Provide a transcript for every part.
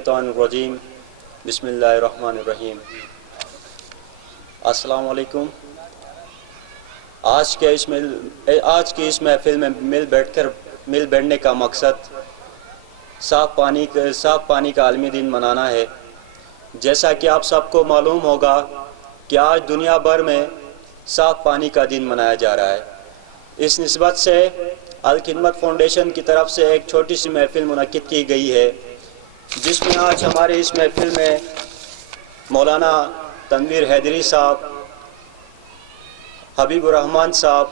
الشیطان الرجیم بسم اللہ الرحمن الرحیم۔ السلام علیکم۔ آج کی اس محفل میں مل بیٹھنے کا مقصد صاف پانی کا عالمی دن منانا ہے۔ جیسا کہ آپ سب کو معلوم ہوگا کہ آج دنیا بھر میں صاف پانی کا دن منایا جا رہا ہے۔ اس نسبت سے الخدمت فاؤنڈیشن کی طرف سے ایک چھوٹی سی محفل منعقد کی گئی ہے، جس میں آج ہمارے اس محفل میں مولانا تنویر حیدری صاحب، حبیب الرحمن صاحب،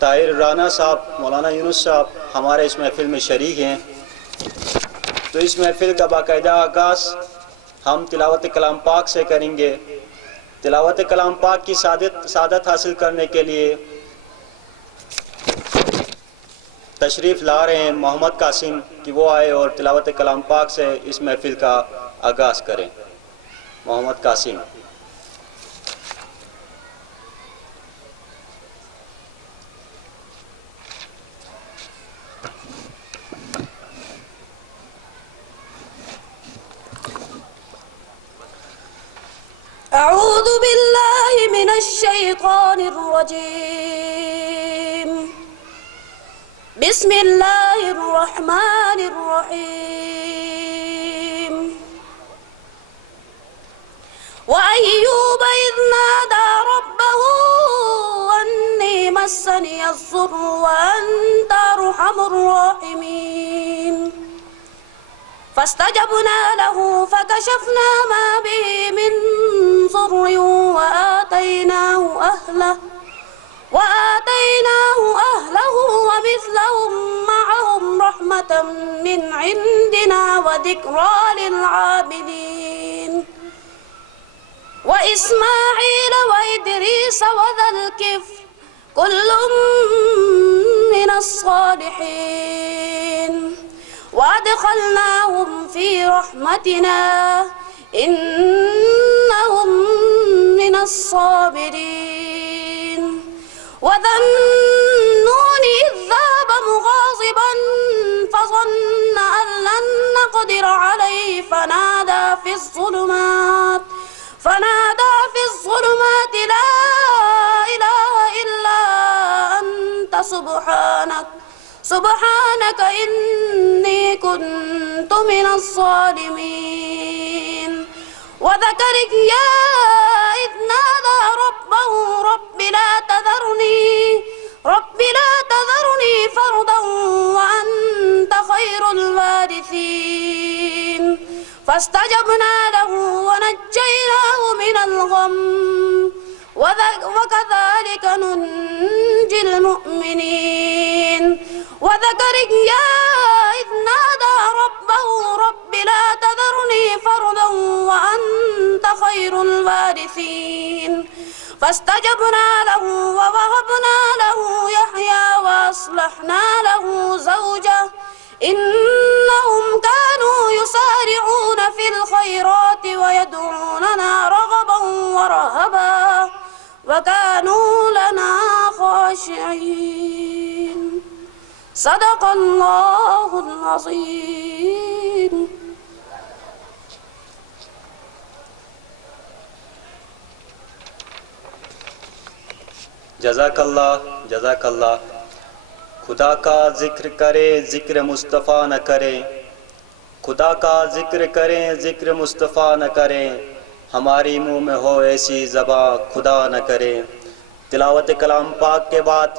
طاہر رانا صاحب، مولانا یونس صاحب ہمارے اس محفل میں شریک ہیں۔ تو اس محفل کا باقاعدہ آغاز ہم تلاوت کلام پاک سے کریں گے۔ تلاوت کلام پاک کی سعادت حاصل کرنے کے لیے تشریف لا رہے ہیں محمد قاسم کہ وہ آئے اور تلاوت کلام پاک سے اس محفل کا آغاز کریں۔ محمد قاسم۔ اعوذ باللہ من الشیطان الرجیم، بسم اللہ الرحمن الرحیم۔ وَأَيُّوبَ إِذْ نَادَى رَبَّهُ أَنِّي مَسَّنِيَ الضُّرُّ وَأَنْتَ أَرْحَمُ الرَّاحِمِينَ فاستجبنا له فكشفنا ما به من ضر وآتيناه أهله ومثلهم معهم رحمة من عندنا وذكرى للعابدين وإسماعيل وإدريس وذا الكفل كل من الصالحين وأدخلناهم في رحمتنا إنهم من الصابرين وذا النون إذ ذهب مغاضبا فظن أن لن نقدر عليه فنادى في الظلمات لا إله إلا أنت سبحانك إني كنت من الظالمين وزكريا إذ نادى ربه رب لا تذرني فردا وأنت خير الوارثين فاستجبنا له ونجيناه من الغم وكذلك ننجي المؤمنين وزكريا إذ نادى ربه رب لا تذرني فردا وأنت خير الوارثين فاستجبنا له ووهبنا له يحيى وأصلحنا له زوجه إنهم كانوا يسارعون في الخيرات ويدعوننا رغبا ورهبا وكانوا لنا خاشعين صدق اللہ العظیم۔ جزاک اللہ۔ خدا کا ذکر کرے ذکر مصطفیٰ نہ کرے، خدا کا ذکر کریں ذکر مصطفیٰ نہ کریں، ہماری منہ میں ہو ایسی زباں خدا نہ کرے۔ تلاوت کلام پاک کے بعد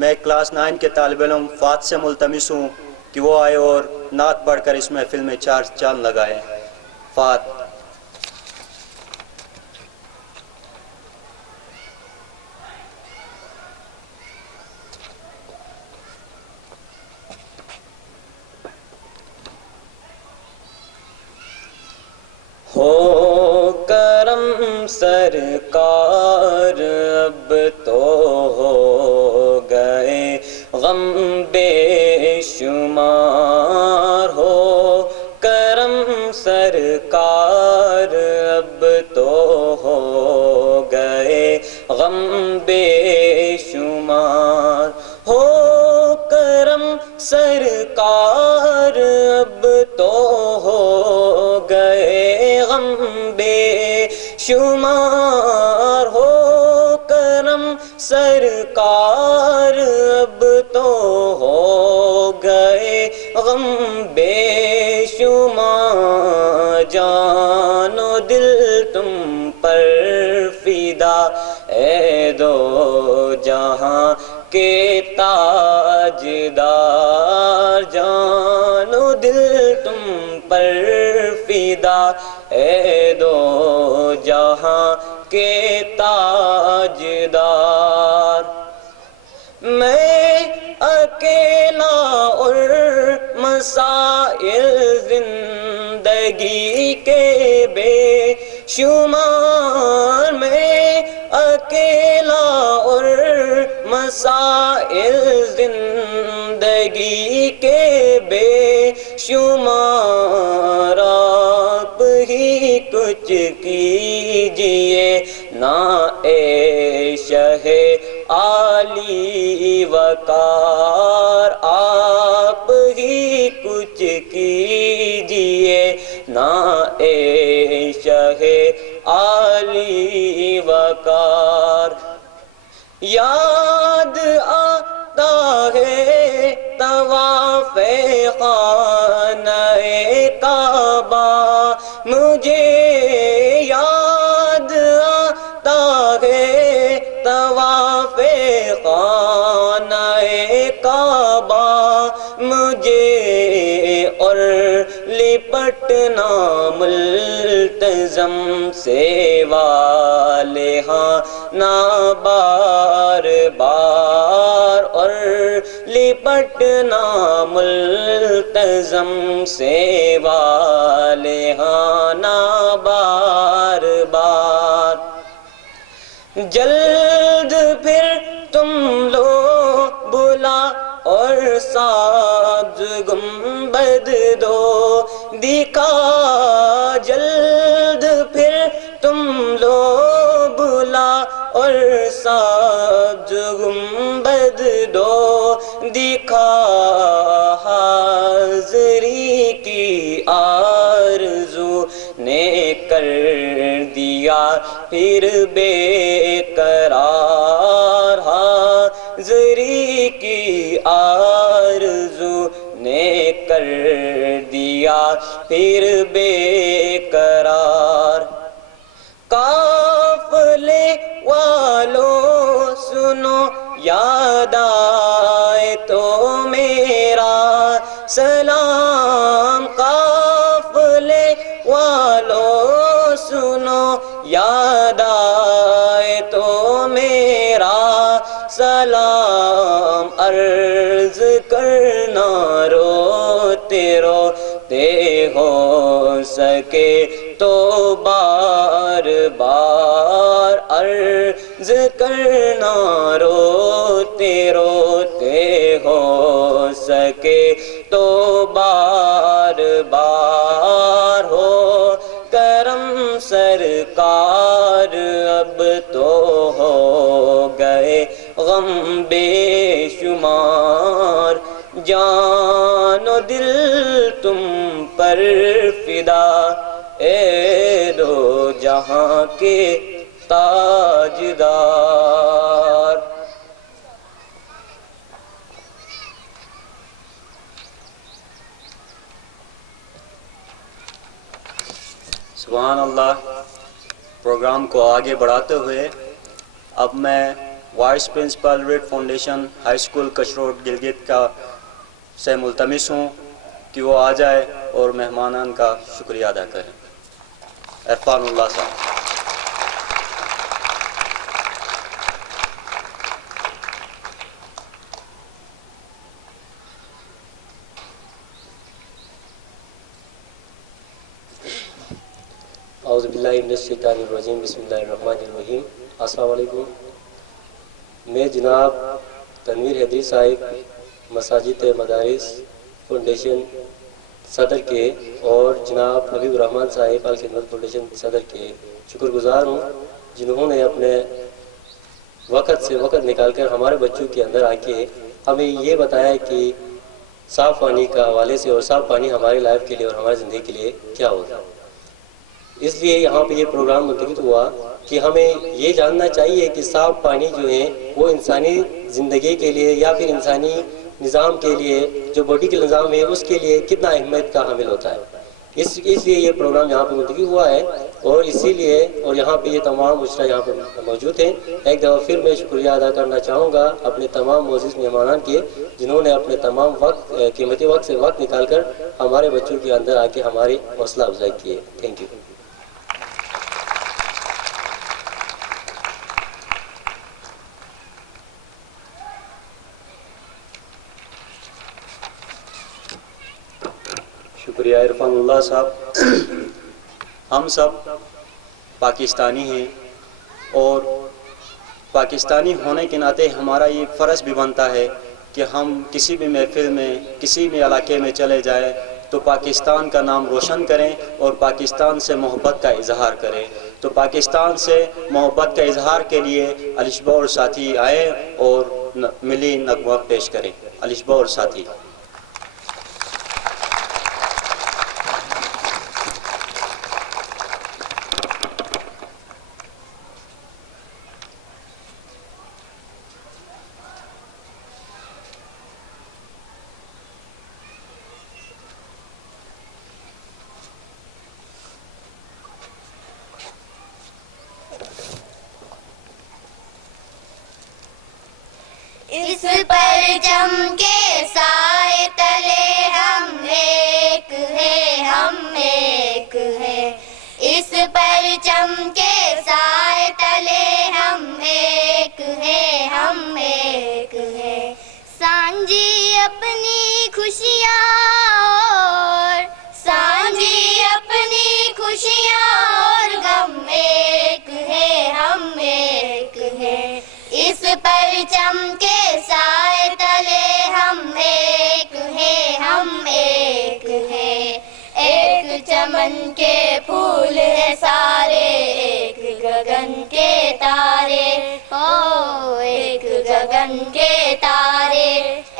میں کلاس 9 کے طالب علم فات سے ملتمس ہوں کہ وہ آئے اور نعت پڑھ کر اس محفل میں 4 چاند لگائیں۔ فات۔ ہو کرم سرکار اب تو ہو گئے غم بے شمار، ہو کرم سرکار اب تو ہو گئے غم بے شمار، ہو کرم سرکار اب تو ہو تاجدار جان و دل تم پر فدا اے دو جہاں کے تاجدار میں اکیلا اور مسائل زندگی کے بے شمار میں اکیلا اور مسائل زندگی کے بے شمار آپ ہی کچھ کیجئے نا اے شہ عالی وقار آپ ہی کچھ کیجئے نا اے شہ عالی وقار یاد آتا ہے طواف خانہ کعبہ مجھے یاد آتا ہے طواف خانہ کعبہ مجھے اور لپٹنا ملتزم سے والے ہاں نا بار بار اور لپٹنا ملتزم سے والے ہاں نا بار بار جلد پھر تم لو بلا اور ساز گنبد دو دکھا جلد پھر تم لو بلا اور ساز گنبد دو دکھا حاضری کی آرزو نے کر دیا پھر بے قرار حاضری کی آرزو نے کر دیا پھر بے قرار قافلے والوں سنو یاد آئے تو میرا سلام قافلے والوں سنو یاد آئے تو میرا سلام عرض کرنا روتے روتے ہو سکے تو بار بار عرض کرنا روتے روتے ہو سکے تو بار بار ہو کرم سرکار اب تو ہو گئے غم بے شمار جان و دل تم پر فدا اے دو جہاں کے تاجدار سبحان اللہ۔ پروگرام کو آگے بڑھاتے ہوئے اب میں vice principal Read Foundation High School کچروڈ گلگت کا سے ملتمس ہوں کہ وہ آ جائے اور مہمانان کا شکریہ ادا کریں۔ عرفان اللہ صاحب۔ اعوذ باللہ من الشیطان الرجیم بسم اللہ الرحمن الرحیم۔ السلام علیکم۔ میں جناب تنویر حیدری صاحب مساجد مدارس فاؤنڈیشن صدر کے اور جناب حبیب الرحمن صاحب الخدمت فاؤنڈیشن صدر کے شکر گزار ہوں، جنہوں نے اپنے وقت سے وقت نکال کر ہمارے بچوں کے اندر آ کے ہمیں یہ بتایا کہ صاف پانی کا حوالے سے اور صاف پانی ہماری لائف کے لیے اور ہماری زندگی کے لیے کیا ہوتا ہے۔ اس لیے یہاں پہ یہ پروگرام منعقد ہوا کہ ہمیں یہ جاننا چاہیے کہ صاف پانی جو ہے وہ انسانی زندگی کے لیے یا پھر انسانی نظام کے لیے جو باڈی کے نظام ہے اس کے لیے کتنا اہمیت کا حامل ہوتا ہے۔ اس لیے یہ پروگرام یہاں پہ منتقل ہوا ہے، اور اسی لیے اور یہاں پہ یہ تمام مشرا یہاں پہ موجود ہیں۔ ایک دفعہ پھر میں شکریہ ادا کرنا چاہوں گا اپنے تمام معزز مہمانان کے، جنہوں نے اپنے تمام قیمتی وقت سے وقت نکال کر ہمارے بچوں کے اندر آ کے ہماری حوصلہ افزائی کی ہے۔ Thank you. شکریہ عرفان اللہ صاحب۔ ہم سب پاکستانی ہیں، اور پاکستانی ہونے کے ناطے ہمارا یہ فرض بھی بنتا ہے کہ ہم کسی بھی محفل میں کسی بھی علاقے میں چلے جائیں تو پاکستان کا نام روشن کریں اور پاکستان سے محبت کا اظہار کریں۔ تو پاکستان سے محبت کا اظہار کے لیے الشبہ اور ساتھی آئیں اور ملی نغمہ پیش کریں۔ الشبہ اور ساتھی۔ اس پرچم کے سائے تلے ہم ایک ہے، ہم ایک ہے۔ اس پرچم کے سائے تلے ہم ایک ہے، ہم ایک ہے۔ سانجھی اپنی خوشیاں اور سانجھی اپنی خوشیاں اور غم ایک ہے، ہم ایک ہے۔ اس پرچم کے سائے تلے ہم ایک ہے، ہم ایک ہے۔ ایک چمن کے پھول ہے سارے، ایک گگن کے تارے، او ایک گگن کے تارے۔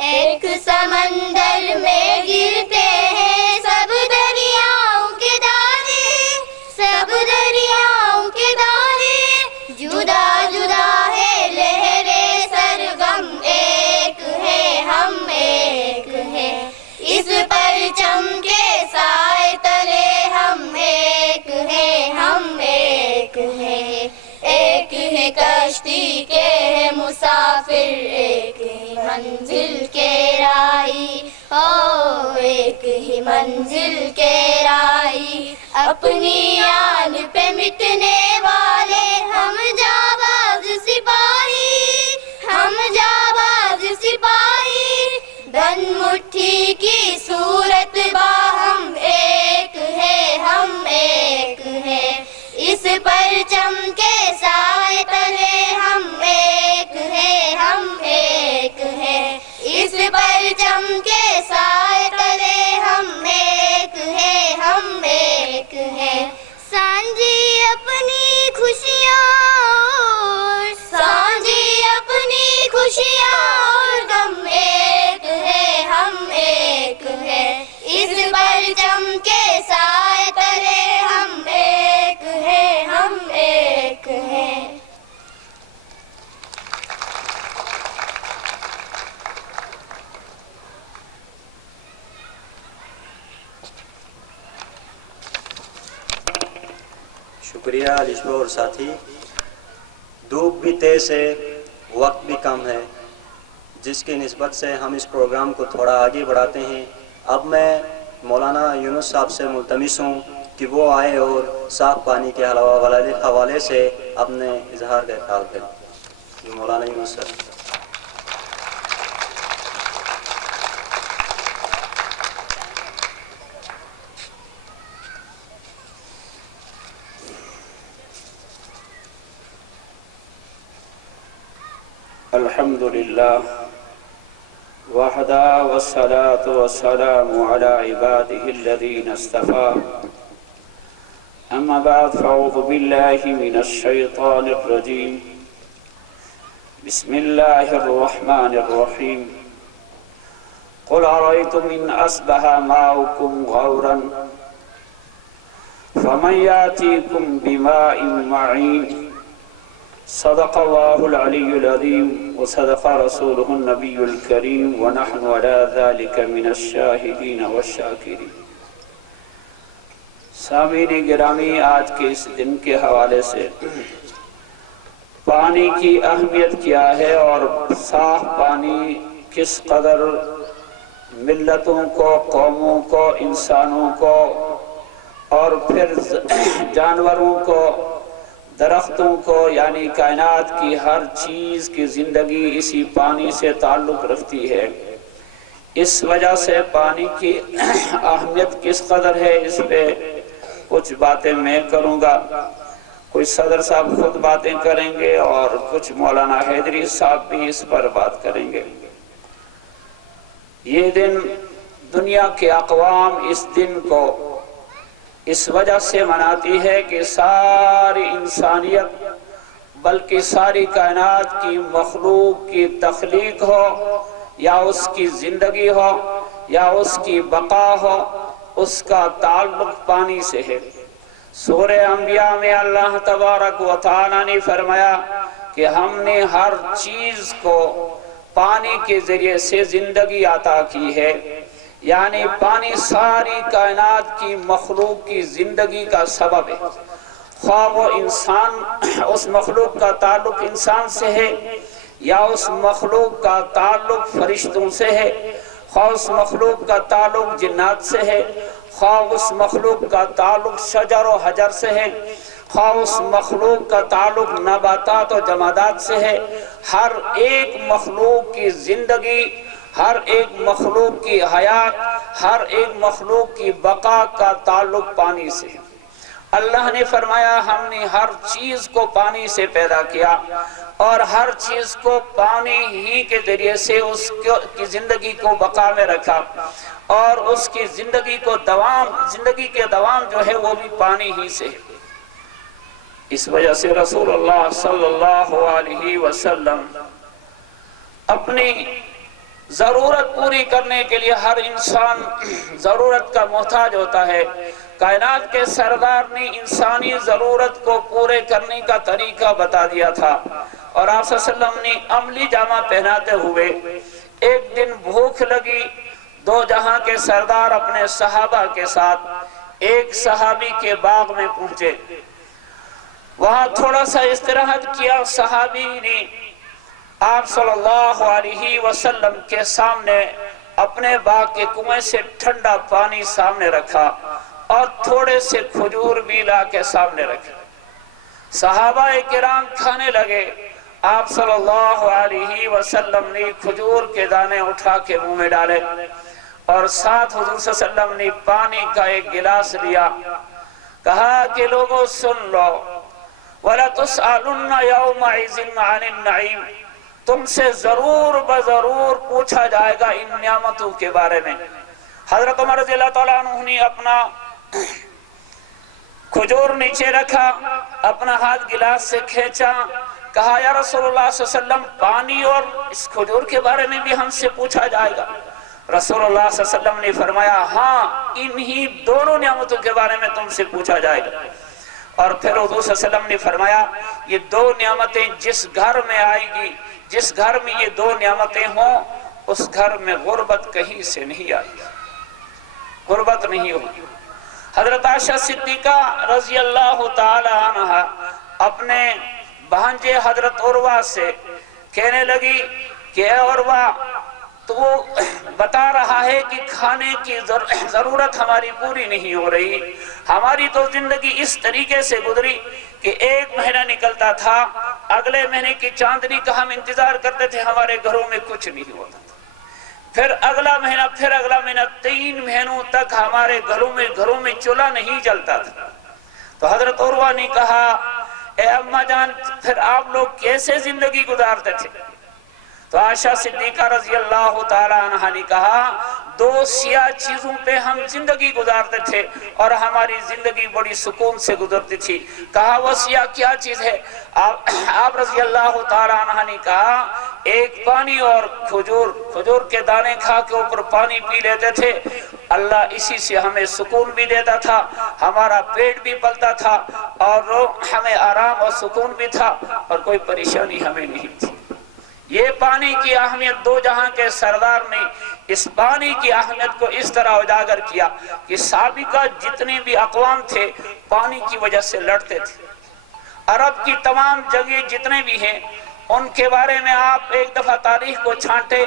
ایک سمندر میں گرتے ہیں سب دریاؤں کے دانے، سب دریاؤں کے دانے۔ جدا جدا ہے لہریں سرگم، ایک ہے ہم ایک ہے۔ اس پرچم کے سائے تلے ہم ایک ہے، ہم ایک ہے۔ ایک ہے کشتی کے ہے مسافر، ایک ہی منزل کے راہی، او ایک ہی منزل کے راہی۔ اپنی آن پہ مٹنے والے ہم جانباز سپاہی، ہم جانباز سپاہی۔ دھن مٹھی کی صورت باہم ایک ہے، ہم ایک ہے۔ اس پرچم کے سائے تلے ہم ایک ہے، ہم ایک ہے۔ اس پرچم کے سائے تلے ہم ایک ہے، ہم ایک ہے۔ سانجھی اپنی خوشیاں اور سانجھی اپنی خوشیاں اور غم ایک ہے، ہم ایک ہے۔ اس پرچم کے سائے تلے ہم ایک ہے، ہم ایک ہے۔ شکریہ الشبہ اور ساتھی۔ دھوپ بھی تیز ہے، وقت بھی کم ہے، جس کی نسبت سے ہم اس پروگرام کو تھوڑا آگے بڑھاتے ہیں۔ اب میں مولانا یونس صاحب سے ملتمس ہوں کہ وہ آئے اور صاف پانی کے حوالے سے اپنے اظہار کا خیال کریں۔ مولانا یونس صاحب۔ الحمد لله وحده والصلاة والسلام على عباده الذين اصطفى، أما بعد فأعوذ بالله من الشيطان الرجيم، بسم الله الرحمن الرحيم، قل أرأيتم إن أصبح ماؤكم غورا فمن يأتيكم بماء معين۔ صدق الله العلي العظيم وصدق رسوله النبي الكريم ونحن على ذلك من الشاهدين والشاكرين۔ سامعین گرامی، آج کے اس دن کے حوالے سے پانی کی اہمیت کیا ہے اور صاف پانی کس قدر ملتوں کو، قوموں کو، انسانوں کو اور پھر جانوروں کو، درختوں کو، یعنی کائنات کی ہر چیز کی زندگی اسی پانی سے تعلق رکھتی ہے۔ اس وجہ سے پانی کی اہمیت کس قدر ہے، اس پہ کچھ باتیں میں کروں گا، کچھ صدر صاحب خود باتیں کریں گے اور کچھ مولانا حیدری صاحب بھی اس پر بات کریں گے۔ یہ دن دنیا کے اقوام اس دن کو اس وجہ سے مناتی ہے کہ ساری انسانیت بلکہ ساری کائنات کی مخلوق کی تخلیق ہو یا اس کی زندگی ہو یا اس کی بقا ہو، اس کا تعلق پانی سے ہے۔ سورہ انبیاء میں اللہ تبارک و تعالیٰ نے فرمایا کہ ہم نے ہر چیز کو پانی کے ذریعے سے زندگی عطا کی ہے، یعنی پانی ساری کائنات کی مخلوق کی زندگی کا سبب ہے۔ خواہ وہ انسان، اس مخلوق کا تعلق انسان سے ہے یا اس مخلوق کا تعلق فرشتوں سے ہے، خواہ اس مخلوق کا تعلق جنات سے ہے، خواہ اس مخلوق کا تعلق شجر و حجر سے ہے، خواہ اس مخلوق کا تعلق نباتات و جمادات سے ہے، ہر ایک مخلوق کی زندگی، ہر ایک مخلوق کی حیات، ہر ایک مخلوق کی بقا کا تعلق پانی سے ہے۔ اللہ نے فرمایا ہم نے ہر چیز کو پانی سے پیدا کیا اور ہر چیز کو پانی ہی کے ذریعے سے اس کی زندگی کو بقا میں رکھا اور اس کی زندگی کو زندگی کے دوام جو ہے وہ بھی پانی ہی سے ہے۔ اس وجہ سے رسول اللہ صلی اللہ علیہ وسلم اپنی ضرورت پوری کرنے کے لیے، ہر انسان ضرورت کا محتاج ہوتا ہے، کائنات کے سردار نے انسانی ضرورت کو پورے کرنے کا طریقہ بتا دیا تھا اور آپ صلی اللہ علیہ وسلم نے عملی جامہ پہناتے ہوئے ایک دن بھوک لگی، دو جہاں کے سردار اپنے صحابہ کے ساتھ ایک صحابی کے باغ میں پہنچے، وہاں تھوڑا سا استراحت کیا۔ صحابی نے آپ صلی اللہ علیہ وسلم کے سامنے اپنے باغ کے کنویں سے ٹھنڈا پانی سامنے رکھا اور تھوڑے سے کھجور بھی لا کے سامنے رکھے۔ صحابہ کرام کھانے لگے، آپ صلی اللہ علیہ وسلم نے کھجور کے دانے اٹھا کے منہ میں ڈالے اور ساتھ حضور صلی اللہ علیہ وسلم نے پانی کا ایک گلاس لیا، کہا کہ لوگوں سن لو، وَلَا تُسْأَلُنَّ يَوْمَئِذٍ عَنِ النَّعِيمِ، تم سے ضرور بضرور پوچھا جائے گا ان نعمتوں کے بارے میں۔ حضرت عمر رضی اللہ تعالیٰ عنہ نے اپنا کھجور نیچے رکھا، اپنا ہاتھ گلاس سے کھینچا، کہا یا رسول اللہ صلی اللہ علیہ وسلم پانی اور اس کھجور کے بارے میں بھی ہم سے پوچھا جائے گا؟ رسول اللہ صلی اللہ علیہ وسلم نے فرمایا ہاں، انہی دونوں نعمتوں کے بارے میں تم سے پوچھا جائے گا۔ اور پھر حضور صلی اللہ علیہ وسلم نے فرمایا یہ دو نعمتیں جس گھر میں آئے گی، جس گھر میں یہ دو نعمتیں ہوں، اس گھر میں غربت کہیں سے نہیں آئی، غربت نہیں ہوگی۔ حضرت عائشہ صدیقہ رضی اللہ تعالی عنہ اپنے بھانجے حضرت عروہ سے کہنے لگی کہ اے عروہ، تو وہ بتا رہا ہے کہ کھانے کی ضرورت ہماری پوری نہیں ہو رہی، ہماری تو زندگی اس طریقے سے گزری کہ ایک مہینہ نکلتا تھا، اگلے مہینے کی چاندنی کا ہم انتظار کرتے تھے، ہمارے گھروں میں کچھ نہیں ہوتا تھا، پھر اگلا مہینہ، پھر اگلا مہینہ، 3 مہینوں تک ہمارے گھروں میں چولہا نہیں جلتا تھا۔ تو حضرت عروہ نے کہا اے اماں جان، پھر آپ لوگ کیسے زندگی گزارتے تھے؟ تو عائشہ صدیقہ رضی اللہ تعالی عنہ نے کہا 2 سیاہ چیزوں پہ ہم زندگی گزارتے تھے اور ہماری زندگی بڑی سکون سے گزرتی تھی۔ کہا وہ سیاہ کیا چیز ہے؟ آپ رضی اللہ تعالی عنہ نے کہا ایک پانی اور کھجور کے دانے کھا کے اوپر پانی پی لیتے تھے، اللہ اسی سے ہمیں سکون بھی دیتا تھا، ہمارا پیٹ بھی پلتا تھا اور ہمیں آرام اور سکون بھی تھا اور کوئی پریشانی ہمیں نہیں تھی۔ یہ پانی کی اہمیت دو جہاں کے سردار نے اس پانی کی اہمیت کو اس طرح اجاگر کیا کہ سابقہ جتنے بھی اقوام تھے پانی کی وجہ سے لڑتے تھے۔ عرب کی تمام جگہیں جتنے بھی ہیں ان کے بارے میں آپ ایک دفعہ تاریخ کو چھانٹے،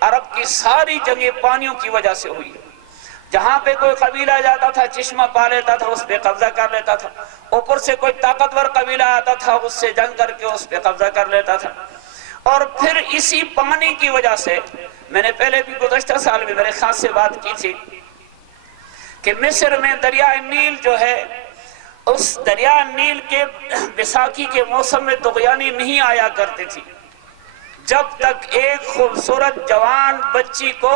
عرب کی ساری جنگیں پانیوں کی وجہ سے ہوئی۔ جہاں پہ کوئی قبیلہ جاتا تھا چشمہ پا لیتا تھا، اس پہ قبضہ کر لیتا تھا، اوپر سے کوئی طاقتور قبیلہ آتا تھا اس سے جنگ کر کے اس پہ قبضہ کر لیتا تھا۔ اور پھر اسی پانی کی وجہ سے میں نے پہلے بھی گزشتہ سال میں میرے خاص سے بات کی تھی کہ مصر میں دریائے نیل جو ہے، اس دریائے نیل کے بیساکھی کے موسم میں طغیانی نہیں آیا کرتی تھی جب تک ایک خوبصورت جوان بچی کو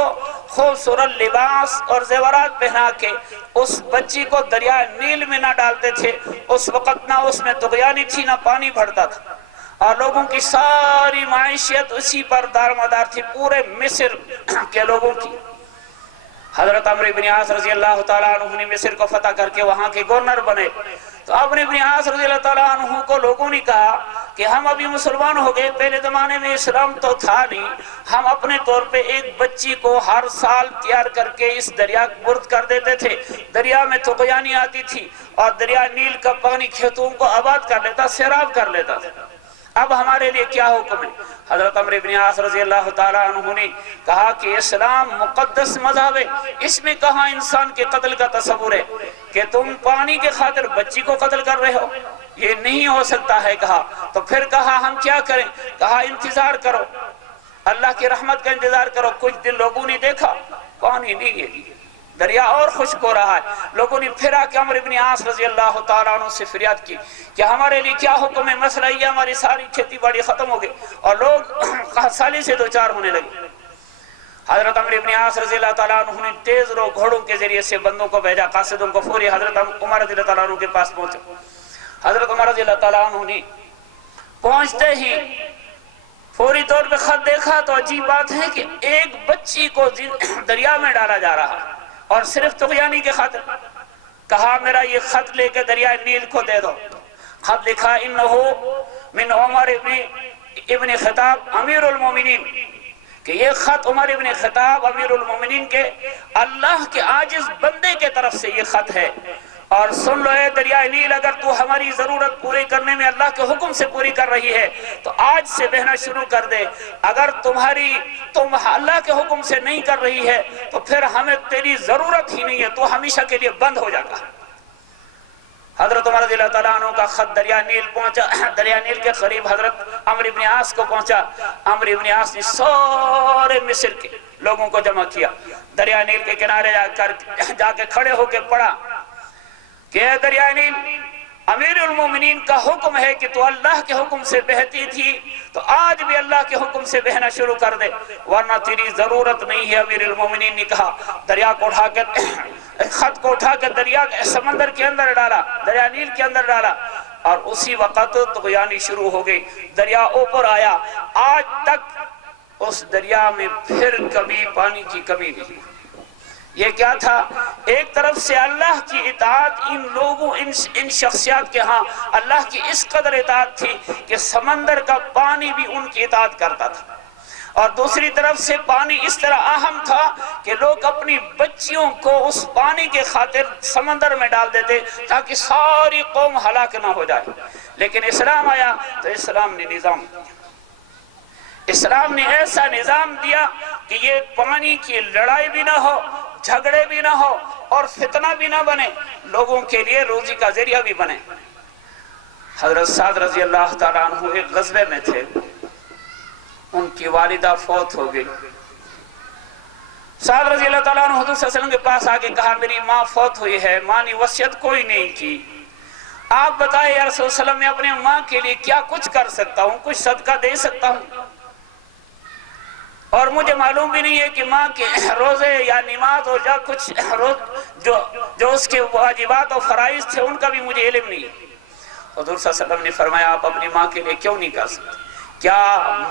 خوبصورت لباس اور زیورات پہنا کے اس بچی کو دریائے نیل میں نہ ڈالتے تھے۔ اس وقت نہ اس میں طغیانی تھی نہ پانی بڑھتا تھا، اور لوگوں کی ساری معیشت اسی پر دارمدار تھی، پورے مصر کے لوگوں کی۔ حضرت عمرو بن عاص رضی اللہ تعالیٰ عنہ نے مصر کو فتح کر کے وہاں کے گورنر بنے، تو عمرو بن عاص رضی اللہ تعالیٰ عنہ کو لوگوں نے کہا کہ ہم ابھی مسلمان ہو گئے، پہلے زمانے میں اسلام تو تھا نہیں، ہم اپنے طور پہ ایک بچی کو ہر سال تیار کر کے اس دریا برد کر دیتے تھے، دریا میں طغیانی آتی تھی اور دریا نیل کا پانی کھیتوں کو آباد کر لیتا، سیراب کر لیتا تھا، اب ہمارے لیے کیا حکم ہے؟ حضرت عمرو بن عاص رضی اللہ تعالیٰ عنہ نے کہا کہ اسلام مقدس مذہب ہے، اس میں کہاں انسان کے قتل کا تصور ہے کہ تم پانی کے خاطر بچی کو قتل کر رہے ہو، یہ نہیں ہو سکتا ہے۔ کہا تو پھر کہا ہم کیا کریں؟ کہا انتظار کرو، اللہ کی رحمت کا انتظار کرو۔ کچھ دن لوگوں نے دیکھا پانی نہیں ہے، دریا اور خشک ہو رہا ہے، لوگوں نے پھر آ کے عمرو بن عاص رضی اللہ تعالیٰ عنہ سے فریاد کی کہ ہمارے لیے کیا حکم ہے، مسئلہ یہ ہماری ساری کھیتی باڑی ختم ہو گئی اور لوگ قحط سالی سے دوچار ہونے لگے۔ حضرت عمرو بن عاص رضی اللہ تعالیٰ عنہ نے تیز رو گھوڑوں کے ذریعے سے بندوں کو بھیجا، قاصدوں کو، فوری حضرت عمر رضی اللہ تعالیٰ عنہ کے پاس پہنچے۔ حضرت عمر رضی اللہ تعالیٰ عنہ نے پہنچتے ہی فوری طور پہ خط دیکھا تو عجیب بات ہے کہ ایک بچی کو دریا میں ڈالا جا رہا ہے اور صرف طغیانی کے خاطر۔ کہا میرا یہ خط لے کے دریائے نیل کو دے دو۔ خط لکھا انہو من عمر ابن خطاب امیر المومنین، کہ یہ خط عمر ابن خطاب امیر المومنین کے اللہ کے عاجز بندے کے طرف سے یہ خط ہے، اور سن لو اے دریائے نیل، اگر تو ہماری ضرورت پوری کرنے میں اللہ کے حکم سے پوری کر رہی ہے تو آج سے بہنا شروع کر دے، اگر تم اللہ کے حکم سے نہیں کر رہی ہے تو پھر ہمیں تیری ضرورت ہی نہیں ہے، تو ہمیشہ کے لیے بند ہو جاتا۔ حضرت عمر رضی اللہ تعالیٰ عنہ کا خط دریا نیل پہنچا، دریا نیل کے قریب حضرت عمرو بن عاص کو پہنچا۔ عمرو بن عاص نے سارے مصر کے لوگوں کو جمع کیا، دریا نیل کے کنارے جا کے کھڑے ہو کے پڑھا کہ اے دریائے نیل، امیر المومنین کا حکم ہے کہ تو اللہ کے حکم سے بہتی تھی تو آج بھی اللہ کے حکم سے بہنا شروع کر دے، ورنہ تیری ضرورت نہیں ہے۔ امیر المومنین نے کہا، دریا کو اٹھا کے خط کو اٹھا کے دریا سمندر کے اندر ڈالا، دریا نیل کے اندر ڈالا، اور اسی وقت طغیانی شروع ہو گئی، دریا اوپر آیا۔ آج تک اس دریا میں پھر کبھی پانی کی کمی نہیں۔ یہ کیا تھا؟ ایک طرف سے اللہ کی اطاعت ان لوگوں، ان شخصیات کے ہاں اللہ کی اس قدر اطاعت تھی کہ سمندر کا پانی بھی ان کی اطاعت کرتا تھا، اور دوسری طرف سے پانی اس طرح اہم تھا کہ لوگ اپنی بچیوں کو اس پانی کے خاطر سمندر میں ڈال دیتے تاکہ ساری قوم ہلاک نہ ہو جائے۔ لیکن اسلام آیا تو اسلام نے نظام دیا، اسلام نے ایسا نظام دیا کہ یہ پانی کی لڑائی بھی نہ ہو، جھگڑے بھی نہ ہو، اور فتنہ بھی نہ بنے، لوگوں کے لیے روزی کا ذریعہ بھی بنے۔ حضرت سعد رضی اللہ تعالیٰ عنہ ایک غزوے میں تھے، ان کی والدہ فوت ہو گئی۔ سعد رضی اللہ تعالیٰ عنہ حضور صلی اللہ علیہ وسلم کے پاس آگے کہا میری ماں فوت ہوئی ہے، ماں نے وصیت کوئی نہیں کی، آپ بتائیں یا رسول اللہ علیہ وسلم میں اپنے ماں کے لیے کیا کچھ کر سکتا ہوں، کچھ صدقہ دے سکتا ہوں؟ اور مجھے معلوم بھی نہیں ہے کہ ماں کے روزے یا نماز اور یا کچھ جو اس کے واجبات اور فرائض تھے ان کا بھی مجھے علم نہیں ہے۔ حضور صلی اللہ علیہ وسلم نے فرمایا آپ اپنی ماں کے لیے کیوں نہیں کر سکتے؟ کیا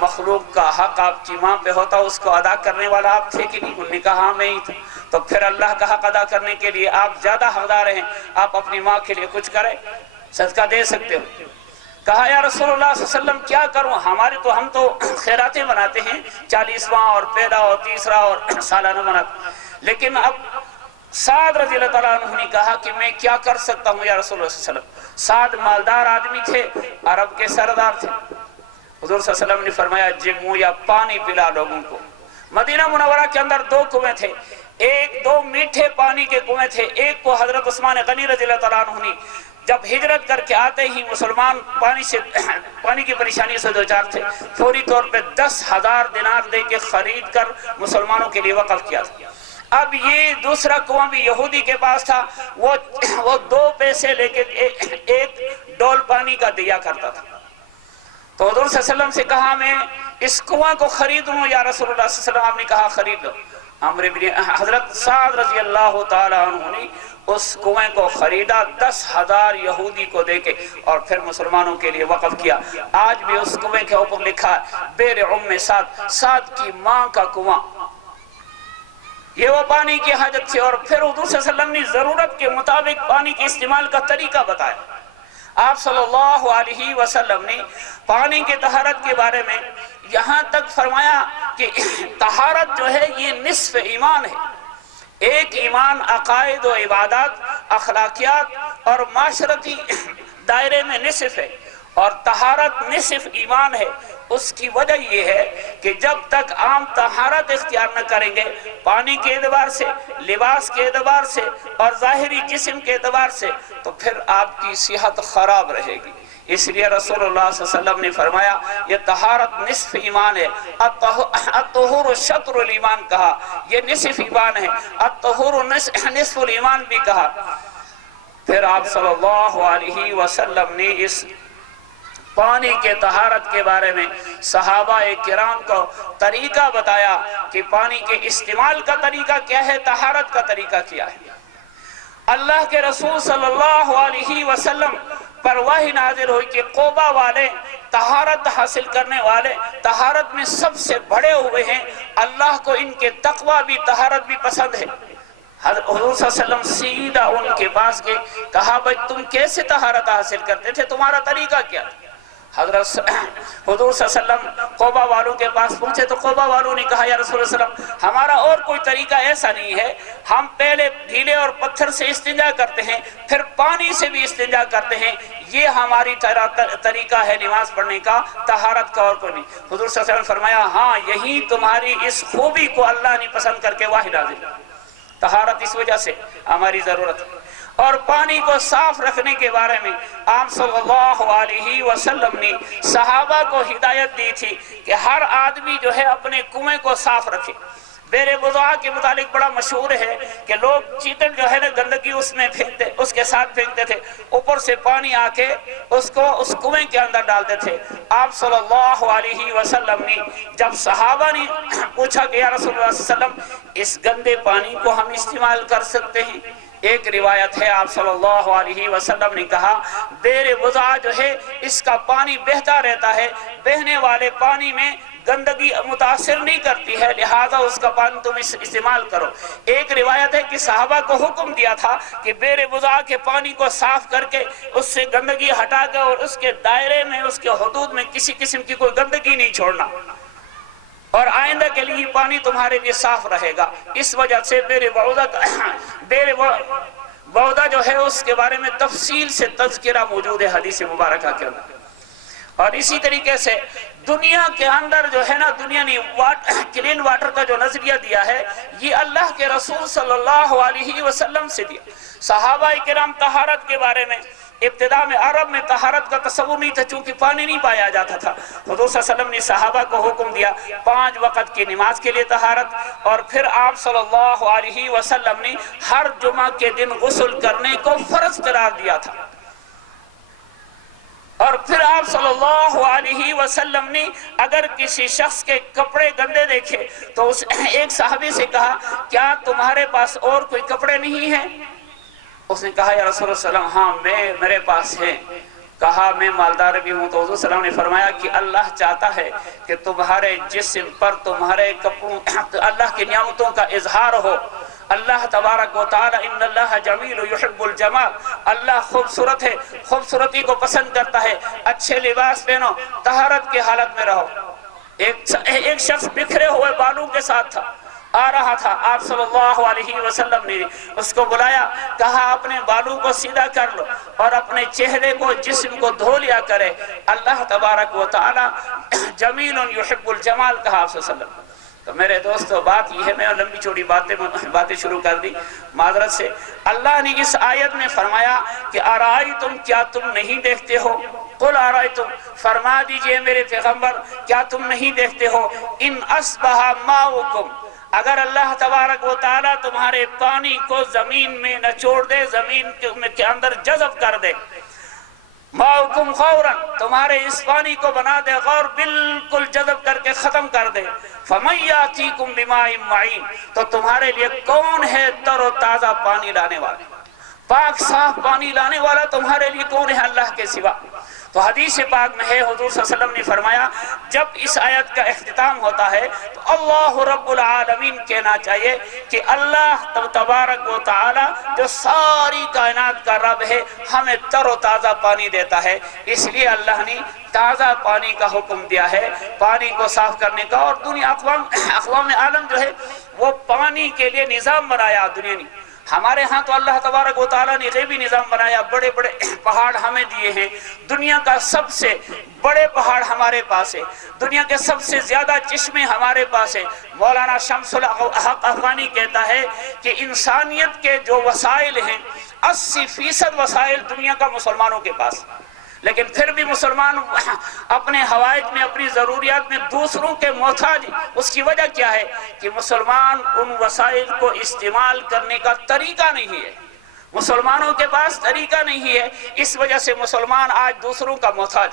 مخلوق کا حق آپ کی ماں پہ ہوتا اس کو ادا کرنے والا آپ تھے کہ نہیں؟ انہوں نے کہا ہاں میں ہی تھا۔ تو پھر اللہ کا حق ادا کرنے کے لیے آپ زیادہ حقدار ہیں، آپ اپنی ماں کے لیے کچھ کریں، صدقہ دے سکتے ہو۔ کہا یا رسول اللہ صلی اللہ علیہ وسلم کیا کروں؟ ہم تو خیراتیں بناتے ہیں، 40واں اور پہلا اور تیسرا اور سالانہ بناتے، لیکن اب سعد رضی اللہ تعالیٰ عنہ نے کہا کہ میں کیا کر سکتا ہوں یا رسول اللہ صلی اللہ علیہ وسلم؟ سعد مالدار آدمی تھے، عرب کے سردار تھے۔ حضور صلی اللہ علیہ وسلم نے فرمایا جمو یا پانی پلا لوگوں کو۔ مدینہ منورہ کے اندر 2 کنویں تھے، 2 میٹھے پانی کے کنویں تھے، ایک کو حضرت عثمان غنی رضی اللہ تعالیٰ عنہ نے جب ہجرت کر کے آتے ہی مسلمان پانی کی پریشانی سے دوچار تھے، فوری طور پہ 10,000 دینار دے کے خرید کر مسلمانوں کے لیے وقف کیا تھا۔ اب یہ دوسرا کنواں بھی یہودی کے پاس تھا، وہ 2 پیسے لے کے 1 ڈول پانی کا دیا کرتا تھا۔ تو حضور صلی اللہ علیہ وسلم سے کہا میں اس کنواں کو خرید لوں یا رسول اللہ صلی اللہ علیہ وسلم؟ آپ نے کہا خرید لو۔ حضرت سعد رضی اللہ تعالیٰ عنہ نے اس کنویں کو خریدا 10,000 یہودی کو دے کے، اور پھر مسلمانوں کے لیے وقف کیا۔ آج بھی اس کنویں کے اوپر لکھا ہے بیر ام سعد، سعد کی ماں کا کنواں۔ یہ وہ پانی کی حاجت تھی، اور پھر حضور صلی اللہ علیہ وسلم نے ضرورت کے مطابق پانی کے استعمال کا طریقہ بتایا۔ آپ صلی اللہ علیہ وسلم نے پانی کے طہارت کے بارے میں یہاں تک فرمایا کہ طہارت جو ہے یہ نصف ایمان ہے۔ ایک ایمان عقائد و عبادات، اخلاقیات اور معاشرتی دائرے میں نصف ہے، اور طہارت نصف ایمان ہے۔ اس کی وجہ یہ ہے کہ جب تک عام طہارت اختیار نہ کریں گے، پانی کے اعتبار سے، لباس کے اعتبار سے اور ظاہری جسم کے اعتبار سے، تو پھر آپ کی صحت خراب رہے گی۔ اس لیے رسول اللہ صلی اللہ علیہ وسلم نے فرمایا یہ طہارت نصف ایمان ہے۔ الطہور شطر الایمان کہا، یہ نصف ایمان ہے۔ الطہور نصف الایمان بھی کہا۔ پھر آپ صلی اللہ علیہ وسلم نے اس پانی کے طہارت کے بارے میں صحابہ کرام کو طریقہ بتایا کہ پانی کے استعمال کا طریقہ کیا ہے، طہارت کا طریقہ کیا ہے۔ اللہ کے رسول صلی اللہ علیہ وسلم پر وحی نازل ہوئی کہ قوبہ والے، طہارت حاصل کرنے والے، طہارت میں سب سے بڑے ہوئے ہیں، اللہ کو ان کے تقوی بھی طہارت بھی پسند ہے۔ حضور صلی اللہ علیہ وسلم سیدھا ان کے پاس گئے، کہا بھائی تم کیسے طہارت حاصل کرتے تھے، تمہارا طریقہ کیا تھا؟ حضور صلی اللہ علیہ وسلم قوبہ والوں کے پاس پہنچے تو قوبہ والوں نے کہا یا رسول اللہ صلی اللہ علیہ وسلم ہمارا اور کوئی طریقہ ایسا نہیں ہے، ہم پہلے ڈھیلے اور پتھر سے استنجا کرتے ہیں، پھر پانی سے بھی استنجا کرتے ہیں، یہ ہماری طریقہ ہے نماز پڑھنے کا، طہارت کا اور کوئی نہیں۔ حضور صلی اللہ علیہ وسلم فرمایا ہاں یہی تمہاری اس خوبی کو اللہ نے پسند کر کے وحی نازل، طہارت اس وجہ سے ہماری ضرورت ہے۔ اور پانی کو صاف رکھنے کے بارے میں آپ صلی اللہ علیہ وسلم نے صحابہ کو ہدایت دی تھی کہ ہر آدمی جو ہے اپنے کنویں کو صاف رکھے۔ بیر بضاع کے متعلق بڑا مشہور ہے کہ لوگ چیتل جو ہے نا گندگی اس میں پھینکتے، اس کے ساتھ پھینکتے تھے، اوپر سے پانی آ کے اس کو اس کنویں کے اندر ڈالتے تھے۔ آپ صلی اللہ علیہ وسلم نے جب صحابہ نے پوچھا کہ یا رسول اللہ صلی اللہ علیہ وسلم اس گندے پانی کو ہم استعمال کر سکتے ہیں؟ ایک روایت ہے آپ صلی اللہ علیہ وسلم نے کہا بیر بضاع جو ہے اس کا پانی بہتا رہتا ہے، بہنے والے پانی میں گندگی متاثر نہیں کرتی ہے، لہذا اس کا پانی تم استعمال کرو۔ ایک روایت ہے کہ صحابہ کو حکم دیا تھا کہ بیر بضاع کے پانی کو صاف کر کے اس سے گندگی ہٹا کے اور اس کے دائرے میں، اس کے حدود میں کسی قسم کی کوئی گندگی نہیں چھوڑنا، اور آئندہ کے لیے پانی تمہارے لیے صاف رہے گا۔ اس وجہ سے بیر بودہ جو ہے اس کے بارے میں تفصیل سے تذکرہ موجود ہے حدیث مبارکہ کے اندر۔ اور اسی طریقے سے دنیا کے اندر جو ہے نا دنیا نے کلین واٹر کا جو نظریہ دیا ہے یہ اللہ کے رسول صلی اللہ علیہ وسلم سے دیا۔ صحابہ کرام طہارت کے بارے میں ابتدا میں عرب میں طہارت کا تصور نہیں تھا چونکہ پانی نہیں پایا جاتا تھا۔ حضور صلی اللہ علیہ وسلم نے صحابہ کو حکم دیا 5 وقت کی نماز کے لیے طہارت، اور پھر آپ صلی اللہ علیہ وسلم نے ہر جمعہ کے دن غسل کرنے کو فرض قرار دیا تھا۔ اور پھر آپ صلی اللہ علیہ وسلم نے اگر کسی شخص کے کپڑے گندے دیکھے تو اس ایک صحابی سے کہا کیا تمہارے پاس اور کوئی کپڑے نہیں ہیں؟ اس نے کہا یا رسول اللہ صلی اللہ علیہ وسلم ہاں میرے پاس ہے۔ کہا میں مالدار بھی ہوں، تو حضور صلی اللہ علیہ وسلم نے فرمایا کہ اللہ چاہتا ہے کہ تمہارے جسم پر تمہارے کپڑوں اللہ کی نعمتوں کا اظہار ہو، اللہ تبارک و تعالی ان اللہ جمیل یحب الجمال، اللہ خوبصورت ہے، خوبصورتی کو پسند کرتا ہے، اچھے لباس پہنو، طہارت کی حالت میں رہو۔ ایک شخص بکھرے ہوئے بالوں کے ساتھ تھا، آ رہا تھا، آپ صلی اللہ علیہ وسلم نے اس کو بلایا، کہا اپنے بالوں کو سیدھا کر لو اور اپنے چہرے کو، جسم کو دھو لیا کرے، اللہ تبارک و تعالی جمیل یحب الجمال کہا آپ صلی اللہ علیہ وسلم۔ تو میرے دوستو بات یہ ہے، میں لمبی چوڑی باتیں شروع کر دی معذرت سے۔ اللہ نے اس آیت میں فرمایا کہ ارائیتم، کیا تم نہیں دیکھتے ہو، قل ارائیتم، فرما دیجئے میرے پیغمبر کیا تم نہیں دیکھتے ہو، ان اصبح ماؤکم، اگر اللہ تبارک و تعالیٰ تمہارے پانی کو زمین میں نچوڑ دے، زمین کے اندر جذب کر دے، ماؤکم غورا، تمہارے اس پانی کو بنا دے غور، بالکل جذب کر کے ختم کر دے، فَمَن يَأْتِيكُم بِمَاءٍ مَّعِينٍ، تو تمہارے لیے کون ہے تر و تازہ پانی لانے والا، پاک صاف پانی لانے والا تمہارے لیے کون ہے اللہ کے سوا؟ تو حدیث پاک میں ہے، حضور صلی اللہ علیہ وسلم نے فرمایا جب اس آیت کا اختتام ہوتا ہے تو اللہ رب العالمین کہنا چاہیے کہ اللہ تبارک و تعالی جو ساری کائنات کا رب ہے ہمیں تر و تازہ پانی دیتا ہے، اس لیے اللہ نے تازہ پانی کا حکم دیا ہے، پانی کو صاف کرنے کا۔ اور دنیا اقوام عالم جو ہے وہ پانی کے لیے نظام بنایا دنیا نے، ہمارے ہاں تو اللہ تبارک و تعالیٰ نے غیبی نظام بنایا، بڑے بڑے پہاڑ ہمیں دیے ہیں، دنیا کا سب سے بڑے پہاڑ ہمارے پاس ہے، دنیا کے سب سے زیادہ چشمے ہمارے پاس ہے۔ مولانا شمس الحق افغانی کہتا ہے کہ انسانیت کے جو وسائل ہیں 80% وسائل دنیا کا مسلمانوں کے پاس، لیکن پھر بھی مسلمان اپنے حوائج میں، اپنی ضروریات میں دوسروں کے محتاج۔ اس کی وجہ کیا ہے کہ مسلمان ان وسائل کو استعمال کرنے کا طریقہ نہیں ہے، مسلمانوں کے پاس طریقہ نہیں ہے، اس وجہ سے مسلمان آج دوسروں کا محتاج۔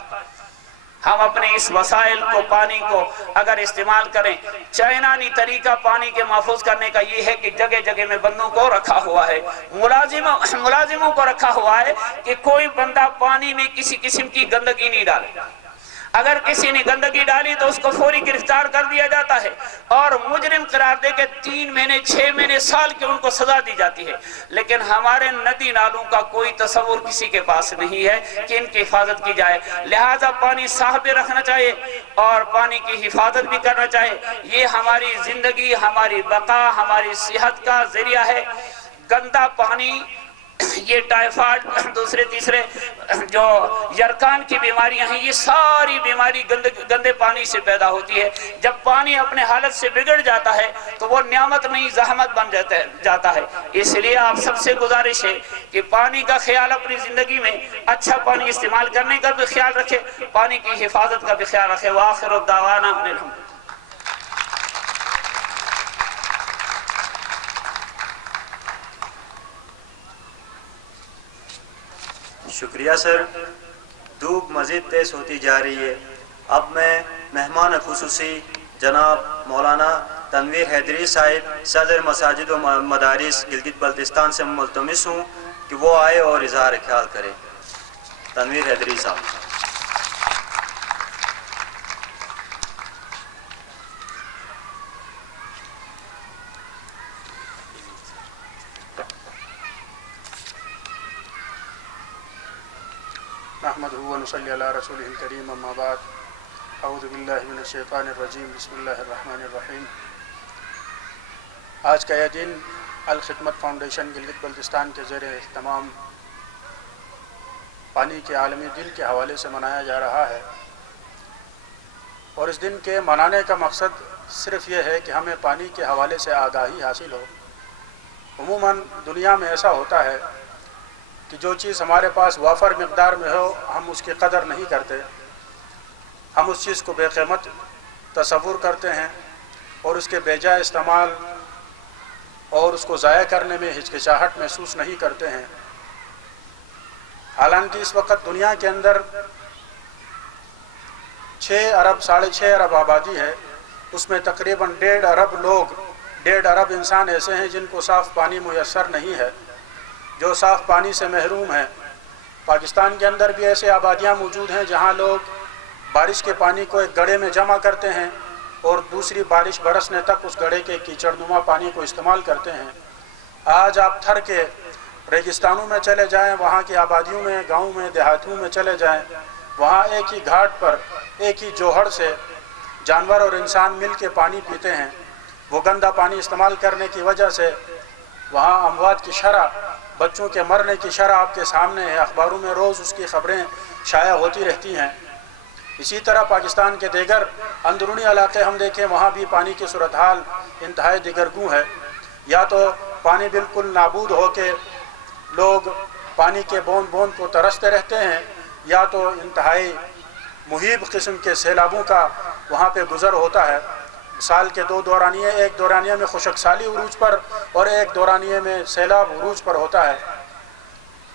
ہم اپنے اس وسائل کو، پانی کو اگر استعمال کریں، چائنانی طریقہ پانی کے محفوظ کرنے کا یہ ہے کہ جگہ جگہ میں بندوں کو رکھا ہوا ہے، ملازموں کو رکھا ہوا ہے کہ کوئی بندہ پانی میں کسی قسم کی گندگی نہیں ڈالے، اگر کسی نے گندگی ڈالی تو اس کو فوری گرفتار کر دیا جاتا ہے اور مجرم قرار دے کے 3 مہینے 6 مہینے سال کی ان کو سزا دی جاتی ہے۔ لیکن ہمارے ندی نالوں کا کوئی تصور کسی کے پاس نہیں ہے کہ ان کی حفاظت کی جائے، لہٰذا پانی صاف بھی رکھنا چاہیے اور پانی کی حفاظت بھی کرنا چاہیے، یہ ہماری زندگی، ہماری بقا، ہماری صحت کا ذریعہ ہے۔ گندا پانی، یہ ٹائفائڈ، دوسرے تیسرے جو یرکان کی بیماریاں ہیں، یہ ساری بیماری گندے پانی سے پیدا ہوتی ہے۔ جب پانی اپنے حالت سے بگڑ جاتا ہے تو وہ نعمت نہیں زحمت بن جاتا ہے۔ اس لیے آپ سب سے گزارش ہے کہ پانی کا خیال اپنی زندگی میں، اچھا پانی استعمال کرنے کا بھی خیال رکھے، پانی کی حفاظت کا بھی خیال رکھے۔ وآخر الدعوانا ان الحمد۔ شکریہ سر، دھوپ مزید تیز ہوتی جا رہی ہے۔ اب میں مہمان خصوصی جناب مولانا تنویر حیدری صاحب، صدر مساجد و مدارس گلگت بلتستان سے ملتمس ہوں کہ وہ آئے اور اظہار خیال کرے۔ تنویر حیدری صاحب۔ نحمده ونصلي على رسوله الكريم اما بعد اعوذ باللہ من الشیطان الرجیم بسم اللہ الرحمن الرحیم۔ آج کا یہ دن الخدمت فاؤنڈیشن گلگت بلتستان کے زیر اہتمام پانی کے عالمی دن کے حوالے سے منایا جا رہا ہے، اور اس دن کے منانے کا مقصد صرف یہ ہے کہ ہمیں پانی کے حوالے سے آگاہی حاصل ہو۔ عموماً دنیا میں ایسا ہوتا ہے کہ جو چیز ہمارے پاس وافر مقدار میں ہو ہم اس کی قدر نہیں کرتے، ہم اس چیز کو بے قیمت تصور کرتے ہیں اور اس کے بے جا استعمال اور اس کو ضائع کرنے میں ہچکچاہٹ محسوس نہیں کرتے ہیں۔ حالانکہ اس وقت دنیا کے اندر 6 ارب 6.5 ارب آبادی ہے، اس میں تقریباً 1.5 ارب لوگ، 1.5 ارب انسان ایسے ہیں جن کو صاف پانی میسر نہیں ہے، جو صاف پانی سے محروم ہیں۔ پاکستان کے اندر بھی ایسے آبادیاں موجود ہیں جہاں لوگ بارش کے پانی کو ایک گڑھے میں جمع کرتے ہیں اور دوسری بارش برسنے تک اس گڑھے کے کیچڑ نما پانی کو استعمال کرتے ہیں۔ آج آپ تھر کے ریگستانوں میں چلے جائیں، وہاں کی آبادیوں میں، گاؤں میں، دیہاتوں میں چلے جائیں، وہاں ایک ہی گھاٹ پر ایک ہی جوہر سے جانور اور انسان مل کے پانی پیتے ہیں۔ وہ گندا پانی استعمال کرنے کی وجہ سے وہاں اموات کی شرح، بچوں کے مرنے کی شرح آپ کے سامنے ہے، اخباروں میں روز اس کی خبریں شائع ہوتی رہتی ہیں۔ اسی طرح پاکستان کے دیگر اندرونی علاقے ہم دیکھیں، وہاں بھی پانی کی صورتحال انتہائی دگرگوں ہے۔ یا تو پانی بالکل نابود ہو کے لوگ پانی کے بوند بوند کو ترستے رہتے ہیں، یا تو انتہائی مہیب قسم کے سیلابوں کا وہاں پہ گزر ہوتا ہے۔ سال کے دو دورانیے، ایک دورانیے میں خشک سالی عروج پر اور ایک دورانیے میں سیلاب عروج پر ہوتا ہے۔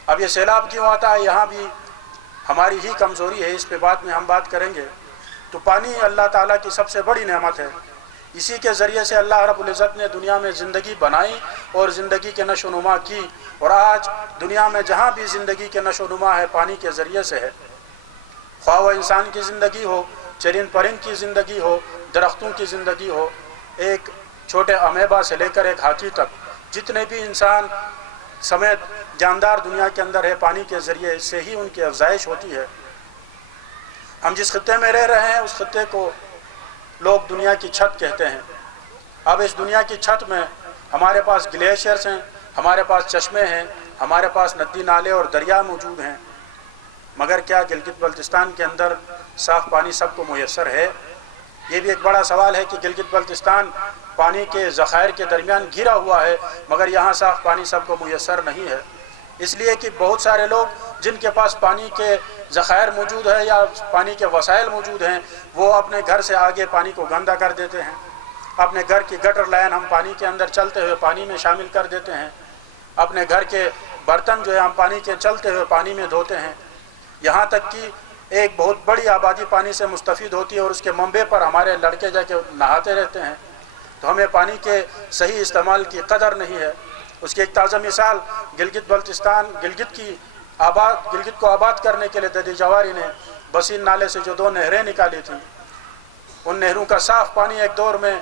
اب یہ سیلاب کیوں آتا ہے، یہاں بھی ہماری ہی کمزوری ہے، اس پہ بعد میں ہم بات کریں گے۔ تو پانی اللہ تعالیٰ کی سب سے بڑی نعمت ہے، اسی کے ذریعے سے اللہ رب العزت نے دنیا میں زندگی بنائی اور زندگی کے نشو و نما کی، اور آج دنیا میں جہاں بھی زندگی کے نشو و نما ہے پانی کے ذریعے سے ہے۔ خواہ وہ انسان کی زندگی ہو، چرند پرند کی زندگی ہو، درختوں کی زندگی ہو، ایک چھوٹے امیبا سے لے کر ایک ہاتھی تک، جتنے بھی انسان سمیت جاندار دنیا کے اندر ہے، پانی کے ذریعے سے ہی ان کی افزائش ہوتی ہے۔ ہم جس خطے میں رہ رہے ہیں اس خطے کو لوگ دنیا کی چھت کہتے ہیں۔ اب اس دنیا کی چھت میں ہمارے پاس گلیشیئرز ہیں، ہمارے پاس چشمے ہیں، ہمارے پاس ندی نالے اور دریا موجود ہیں، مگر کیا گلگت بلتستان کے اندر صاف پانی سب کو میسر ہے؟ یہ بھی ایک بڑا سوال ہے کہ گلگت بلتستان پانی کے ذخائر کے درمیان گھرا ہوا ہے، مگر یہاں صاف پانی سب کو میسر نہیں ہے، اس لیے کہ بہت سارے لوگ جن کے پاس پانی کے ذخائر موجود ہے یا پانی کے وسائل موجود ہیں، وہ اپنے گھر سے آگے پانی کو گندا کر دیتے ہیں۔ اپنے گھر کی گٹر لائن ہم پانی کے اندر چلتے ہوئے پانی میں شامل کر دیتے ہیں، اپنے گھر کے برتن جو ہے ہم پانی کے چلتے ہوئے پانی میں دھوتے ہیں، یہاں تک کہ ایک بہت بڑی آبادی پانی سے مستفید ہوتی ہے اور اس کے منبع پر ہمارے لڑکے جا کے نہاتے رہتے ہیں۔ تو ہمیں پانی کے صحیح استعمال کی قدر نہیں ہے۔ اس کی ایک تازہ مثال گلگت بلتستان، گلگت کو آباد کرنے کے لیے ددی جواری نے بسین نالے سے جو 2 نہریں نکالی تھیں، ان نہروں کا صاف پانی ایک دور میں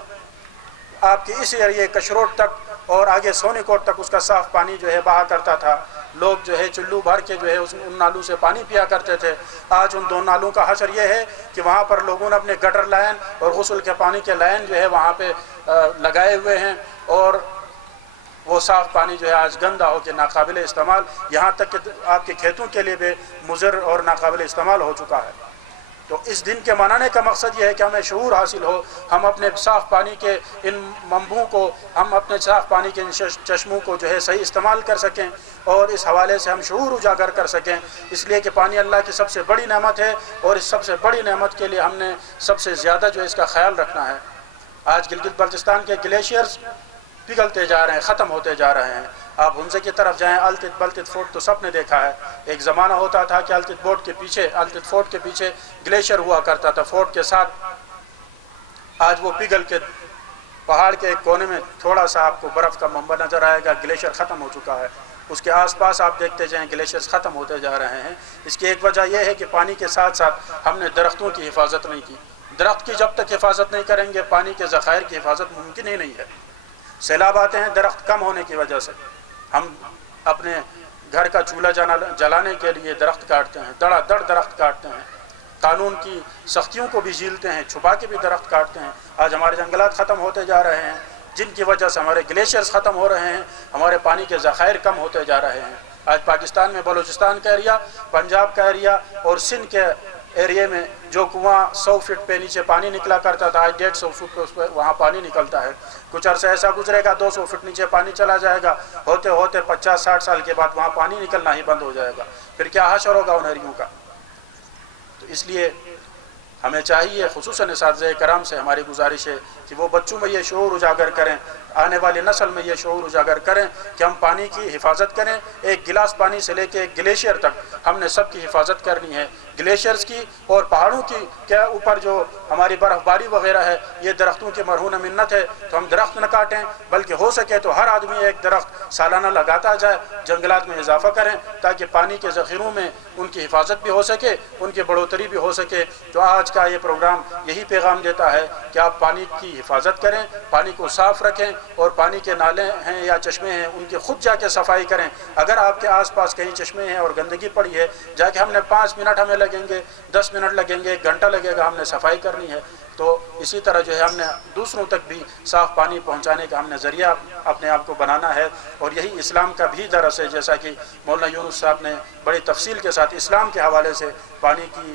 آپ کی اس ایریے کشروٹ تک اور آگے سونی کوٹ تک اس کا صاف پانی جو ہے بہا کرتا تھا۔ لوگ جو ہے چلو بھر کے جو ہے ان نالوں سے پانی پیا کرتے تھے۔ آج ان 2 نالوں کا حشر یہ ہے کہ وہاں پر لوگوں نے اپنے گٹر لائن اور غسل کے پانی کے لائن جو ہے وہاں پہ لگائے ہوئے ہیں، اور وہ صاف پانی جو ہے آج گندا ہو کے ناقابل استعمال، یہاں تک کہ آپ کے کھیتوں کے لیے بھی مضر اور ناقابل استعمال ہو چکا ہے۔ تو اس دن کے منانے کا مقصد یہ ہے کہ ہمیں شعور حاصل ہو، ہم اپنے صاف پانی کے ان منبعوں کو، ہم اپنے صاف پانی کے ان چشموں کو جو ہے صحیح استعمال کر سکیں، اور اس حوالے سے ہم شعور اجاگر کر سکیں، اس لیے کہ پانی اللہ کی سب سے بڑی نعمت ہے، اور اس سب سے بڑی نعمت کے لیے ہم نے سب سے زیادہ جو ہے اس کا خیال رکھنا ہے۔ آج گلگت بلتستان کے گلیشیئرز پگھلتے جا رہے ہیں، ختم ہوتے جا رہے ہیں۔ آپ ہنزے کی طرف جائیں، التت بلتت فورٹ تو سب نے دیکھا ہے۔ ایک زمانہ ہوتا تھا کہ التت فورٹ کے پیچھے گلیشیئر ہوا کرتا تھا فورٹ کے ساتھ، آج وہ پگھل کے پہاڑ کے ایک کونے میں تھوڑا سا آپ کو برف کا منبع نظر آئے گا، گلیشیئر ختم ہو چکا ہے۔ اس کے آس پاس آپ دیکھتے جائیں گلیشیئرز ختم ہوتے جا رہے ہیں۔ اس کی ایک وجہ یہ ہے کہ پانی کے ساتھ ساتھ ہم نے درختوں کی حفاظت نہیں کی۔ درخت کی جب تک حفاظت نہیں کریں گے پانی کے ذخائر کی حفاظت ممکن ہی نہیں ہے۔ سیلاب آتے ہیں درخت کم ہونے کی وجہ سے، ہم اپنے گھر کا چولہا جلانے کے لیے درخت کاٹتے ہیں، دڑا دڑ درخت کاٹتے ہیں، قانون کی سختیوں کو بھی جھیلتے ہیں، چھپا کے بھی درخت کاٹتے ہیں۔ آج ہمارے جنگلات ختم ہوتے جا رہے ہیں، جن کی وجہ سے ہمارے گلیشیئرز ختم ہو رہے ہیں، ہمارے پانی کے ذخائر کم ہوتے جا رہے ہیں۔ آج پاکستان میں بلوچستان کا ایریا، پنجاب کا ایریا اور سندھ کے ایریے میں جو کنواں 100 فٹ پہ نیچے پانی نکلا کرتا تھا، آج 150 فٹ پہ اس پہ وہاں پانی نکلتا ہے۔ کچھ عرصہ ایسا گزرے گا 200 فٹ نیچے پانی چلا جائے گا، ہوتے ہوتے 50-60 سال کے بعد وہاں پانی نکلنا ہی بند ہو جائے گا، پھر کیا حشر ہوگا ان ایریوں کا۔ تو اس لیے ہمیں چاہیے، خصوصاً اساتذہ کرام سے ہماری گزارش ہے کہ وہ بچوں میں یہ شعور اجاگر کریں، آنے والی نسل میں یہ شعور اجاگر کریں کہ ہم پانی کی حفاظت کریں۔ ایک گلاس پانی سے لے کے ایک گلیشیئر تک ہم نے سب کی حفاظت کرنی ہے، گلیشیئرز کی اور پہاڑوں کی کے اوپر جو ہماری برف باری وغیرہ ہے، یہ درختوں کی مرہون منت ہے، تو ہم درخت نہ کاٹیں، بلکہ ہو سکے تو ہر آدمی ایک درخت سالانہ لگاتا جائے، جنگلات میں اضافہ کریں تاکہ پانی کے ذخیروں میں ان کی حفاظت بھی ہو سکے، ان کی بڑھوتری بھی ہو سکے۔ تو آج کا یہ پروگرام یہی پیغام دیتا ہے کہ آپ پانی کی حفاظت کریں، پانی کو صاف رکھیں، اور پانی کے نالے ہیں یا چشمے ہیں ان کی خود جا کے صفائی کریں۔ اگر آپ کے آس پاس کہیں چشمے ہیں اور گندگی پڑی ہے، جا کے ہم نے 5 منٹ ہمیں لگیں گے، 10 منٹ لگیں گے، 1 گھنٹہ لگے گا، ہم نے صفائی کرنی ہے۔ تو اسی طرح جو ہے ہم نے دوسروں تک بھی صاف پانی پہنچانے کا ہم نے ذریعہ اپنے آپ کو بنانا ہے، اور یہی اسلام کا بھی درس ہے، جیسا کہ مولانا یونس صاحب نے بڑی تفصیل کے ساتھ اسلام کے حوالے سے پانی کی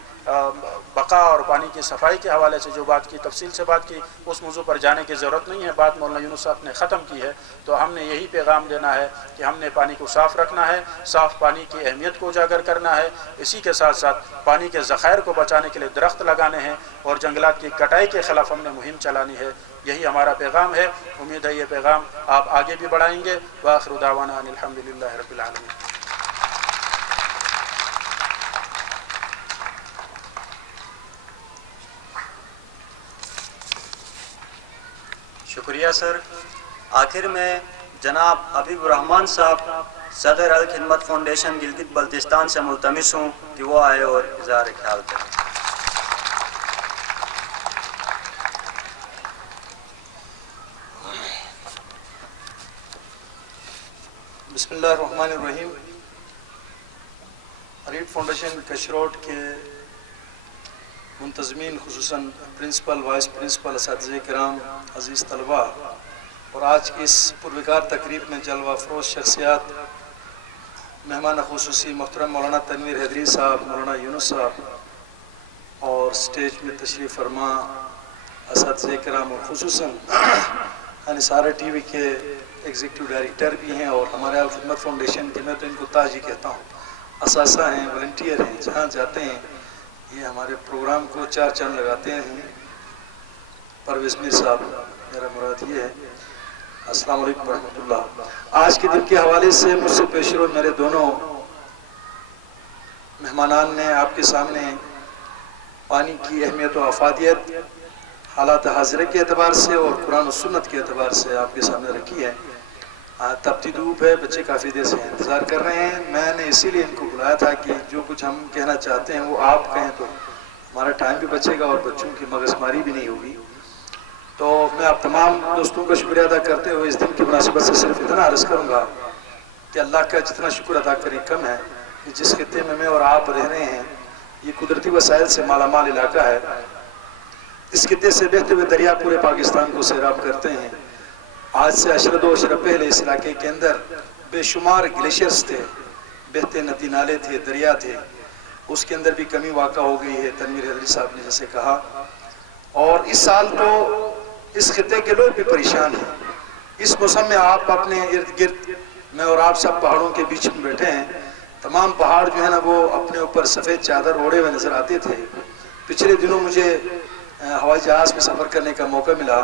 بقا اور پانی کی صفائی کے حوالے سے جو بات کی، تفصیل سے بات کی، اس موضوع پر جانے کی ضرورت نہیں ہے، بات مولانا یونس صاحب نے ختم کی ہے۔ تو ہم نے یہی پیغام دینا ہے کہ ہم نے پانی کو صاف رکھنا ہے، صاف پانی کی اہمیت کو اجاگر کرنا ہے، اسی کے ساتھ ساتھ پانی کے ذخائر کو بچانے کے لیے درخت لگانے ہیں، اور جنگلات کی کٹائی کے خلاف ہم نے مہم چلانی ہے۔ یہی ہمارا پیغام ہے، امید ہے یہ پیغام آپ آگے بھی بڑھائیں گے۔ وآخر دعوانا ان الحمدللہ رب العالمین۔ شکریہ سر۔ آخر میں جناب حبیب الرحمان صاحب صدر الخدمت فاؤنڈیشن گلگت بلتستان سے ملتمس ہوں کہ وہ آئے اور اظہار خیال کریں۔ بسم اللہ الرحمن الرحیم۔ ریڈ فاؤنڈیشن کشروٹ کے منتظمین، خصوصاً پرنسپل، وائس پرنسپل، اساتذہ کرام، عزیز طلباء، اور آج کی اس پروکار تقریب میں جلوہ افروز شخصیات، مہمان خصوصی محترم مولانا تنویر حیدری صاحب، مولانا یونس صاحب، اور سٹیج میں تشریف فرما اساتذہ کرام، اور خصوصاً انصارہ ٹی وی کے ایگزیکٹو ڈائریکٹر بھی ہیں، اور ہمارے الخدمت فاؤنڈیشن کے، میں تو ان کو تاج ہی کہتا ہوں، اثاثہ ہیں، والنٹیئر ہیں، جہاں جاتے ہیں یہ ہمارے پروگرام کو 4 چاند لگاتے ہیں۔ پرویز میر صاحب، میرا مراد یہ ہے۔ السلام علیکم ورحمۃ اللہ۔ آج کے دن کے حوالے سے مجھ سے پیش رو میرے دونوں مہمانان نے آپ کے سامنے پانی کی اہمیت و افادیت حالات حاضرہ کے اعتبار سے اور قرآن و سنت کے اعتبار سے آپ کے سامنے رکھی ہے۔ تپتی دھوپ ہے، بچے کافی دیر سے انتظار کر رہے ہیں۔ میں نے اسی لیے ان کو بلایا تھا کہ جو کچھ ہم کہنا چاہتے ہیں وہ آپ کہیں تو ہمارا ٹائم بھی بچے گا اور بچوں کی مغز ماری بھی نہیں ہوگی۔ تو میں آپ تمام دوستوں کا شکریہ ادا کرتے ہوئے اس دن کی مناسبت سے صرف اتنا عرض کروں گا کہ اللہ کا جتنا شکر ادا کریں کم ہے کہ جس خطے میں میں اور آپ رہ رہے ہیں یہ قدرتی وسائل سے مالا مال علاقہ ہے۔ اس خطے سے بہتے ہوئے دریا پورے پاکستان کو سیراب کرتے ہیں۔ آج سے 2 اشرف پہلے اس علاقے کے اندر بے شمار گلیشیئرز تھے، بہتے ندی نالے تھے، دریا تھے، اس کے اندر بھی کمی واقع ہو گئی ہے، تنویر حیدری صاحب نے جیسے کہا۔ اور اس سال تو اس خطے کے لوگ بھی پریشان ہیں۔ اس موسم میں آپ اپنے ارد گرد، میں اور آپ سب پہاڑوں کے بیچ میں بیٹھے ہیں، تمام پہاڑ جو ہے نا وہ اپنے اوپر سفید چادر اوڑے ہوئے نظر آتے تھے۔ پچھلے دنوں مجھے ہوائی جہاز میں سفر کرنے کا موقع ملا،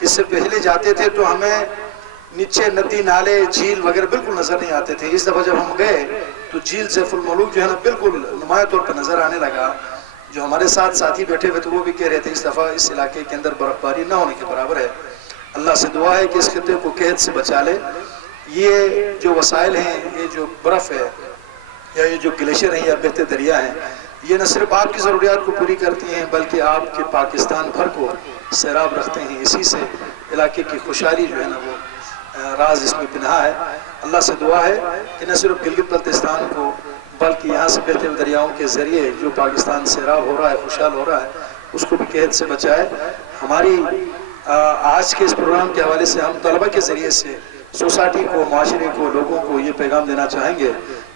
اس سے پہلے جاتے تھے تو ہمیں نیچے ندی نالے جھیل وغیرہ بالکل نظر نہیں آتے تھے۔ اس دفعہ جب ہم گئے تو جھیل سیف الملوک جو ہے نا بالکل نمایاں طور پر نظر آنے لگا۔ جو ہمارے ساتھ ساتھی بیٹھے ہوئے تھے وہ بھی کہہ رہے تھے اس دفعہ اس علاقے کے اندر برف باری نہ ہونے کے برابر ہے۔ اللہ سے دعا ہے کہ اس خطے کو قحط سے بچا لے۔ یہ جو وسائل ہیں، یہ جو برف ہے یا یہ جو گلیشیئر ہیں یا بہتے دریا ہیں، یہ نہ صرف آپ کی ضروریات کو پوری کرتی ہیں بلکہ آپ کے پاکستان بھر کو سیراب رکھتے ہیں۔ اسی سے علاقے کی خوشحالی جو ہے نا وہ راز اس میں پنہا ہے۔ اللہ سے دعا ہے کہ نہ صرف گلگت بلتستان کو بلکہ یہاں سے بہتے ہوئے دریاؤں کے ذریعے جو پاکستان سیراب ہو رہا ہے، خوشحال ہو رہا ہے، اس کو بھی قحط سے بچائے۔ ہماری آج کے اس پروگرام کے حوالے سے ہم طلبہ کے ذریعے سے سوسائٹی کو، معاشرے کو، لوگوں کو یہ پیغام دینا چاہیں گے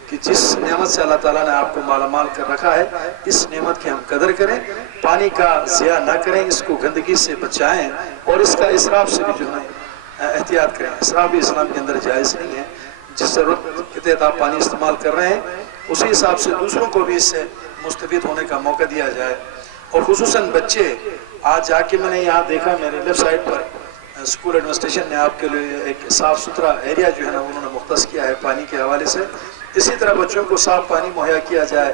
کہ جس نعمت سے اللہ تعالیٰ نے آپ کو مالا مال کر رکھا ہے، اس نعمت کی ہم قدر کریں، پانی کا ضیاع نہ کریں، اس کو گندگی سے بچائیں اور اس کا اسراف سے بھی جو ہے احتیاط کریں۔ اسراف بھی اسلام کے اندر جائز نہیں ہے۔ جس ضرورت کے تحت آپ پانی استعمال کر رہے ہیں اسی حساب سے دوسروں کو بھی اس سے مستفید ہونے کا موقع دیا جائے۔ اور خصوصاً بچے، آج جا کے میں نے یہاں دیکھا میرے لیفٹ سائڈ پر اسکول ایڈمنسٹریشن نے آپ کے لیے ایک صاف ستھرا ایریا جو ہے نا انہوں نے مختص کیا ہے پانی کے حوالے سے۔ اسی طرح بچوں کو صاف پانی مہیا کیا جائے،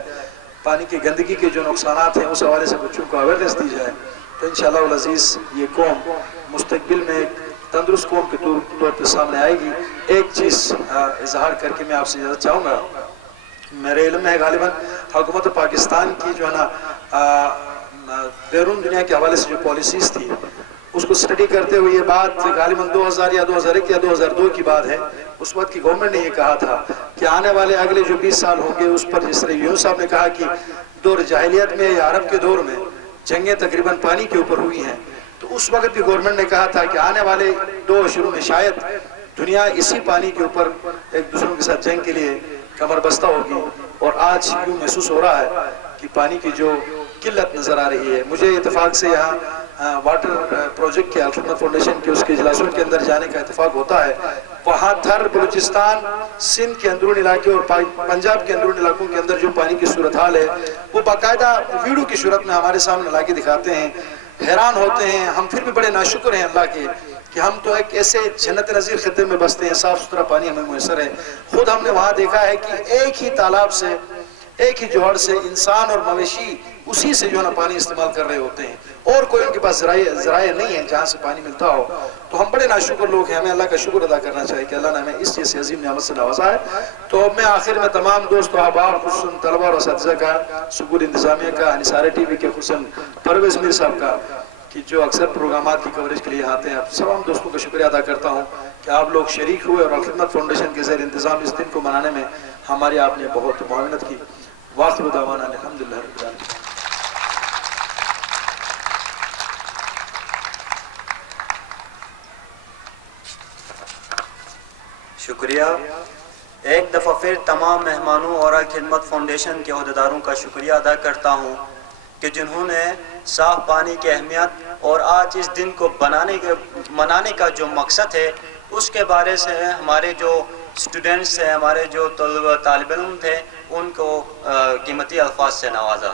پانی کی گندگی کے جو نقصانات ہیں اس حوالے سے بچوں کو اویئرنیس دی جائے تو انشاءاللہ العزیز یہ قوم مستقبل میں ایک تندرست قوم کے طور پر سامنے آئے گی۔ ایک چیز اظہار کر کے میں آپ سے اجازت چاہوں گا میرے علم میں غالباً حکومت پاکستان کی جو ہے نا بیرون دنیا کے حوالے سے جو پالیسیز تھی اس کو اسٹڈی کرتے ہوئے یہ بات غالباً 2000 یا 2001 یا 2002 کی بات ہے. اس وقت کی گورنمنٹ نے یہ کہا تھا کہ آنے والے اگلے جو 20 سال ہوں گے اس پر جس طرح یونس صاحب نے کہا کہ دور جاہلیت میں یا عرب کے دور میں جنگیں تقریباً پانی کے اوپر ہوئی ہیں، تو اس وقت بھی گورنمنٹ نے کہا تھا کہ آنے والے 2 عشروں میں شاید دنیا اسی پانی کے اوپر ایک دوسروں کے ساتھ جنگ کے لیے کمر بستہ ہوگی. اور آج یوں محسوس ہو رہا ہے کہ پانی کی جو قلت نظر آ رہی ہے. مجھے اتفاق سے یہاں واٹر پروجیکٹ کے الخدمت فاؤنڈیشن کے اس کے اجلاسوں کے اندر جانے کا اتفاق ہوتا ہے. وہاں تھر بلوچستان، سندھ کے اندرون علاقے اور پنجاب کے اندرون علاقوں کے اندر جو پانی کی صورتحال ہے وہ باقاعدہ ویڈیو کی صورت میں ہمارے سامنے لا کے دکھاتے ہیں. حیران ہوتے ہیں. ہم پھر بھی بڑے ناشکر ہیں اللہ کے کہ ہم تو ایک ایسے جنت نظیر خطے میں بستے ہیں، صاف ستھرا پانی ہمیں میسر ہے. خود ہم نے وہاں دیکھا ہے کہ ایک ہی تالاب سے، ایک ہی جوہر سے انسان اور مویشی اسی سے جو ہے نا پانی استعمال کر رہے ہوتے ہیں، اور کوئی ان کے پاس ذرائع نہیں ہے جہاں سے پانی ملتا ہو. تو ہم بڑے ناشکر لوگ ہیں. ہمیں اللہ کا شکر ادا کرنا چاہیے کہ اللہ نے ہمیں اس چیز سے عظیم نعمت سے نوازا ہے. تو میں آخر میں تمام دوست و احباب، خصوصاً طلبہ اور اساتذہ کا، سکول انتظامیہ کا، نثار ٹی وی کے خصوصاً پرویز میر صاحب کا کہ جو اکثر پروگرامات کی کوریج کے لیے آتے ہیں، آپ تمام دوستوں کا شکریہ ادا کرتا ہوں کہ آپ لوگ شریک ہوئے اور الخدمت فاؤنڈیشن کے زیر انتظام اس دن کو منانے میں ہماری آپ نے بہت معاونت کی. واخر دعوانا الحمدللہ رب العالمین. شکریہ. ایک دفعہ پھر تمام مہمانوں اور الخدمت فاؤنڈیشن کے عہدیداروں کا شکریہ ادا کرتا ہوں کہ جنہوں نے صاف پانی کی اہمیت اور آج اس دن کو منانے کا جو مقصد ہے اس کے بارے سے ہمارے جو اسٹوڈنٹس ہیں، ہمارے جو طالب علم تھے، ان کو قیمتی الفاظ سے نوازا.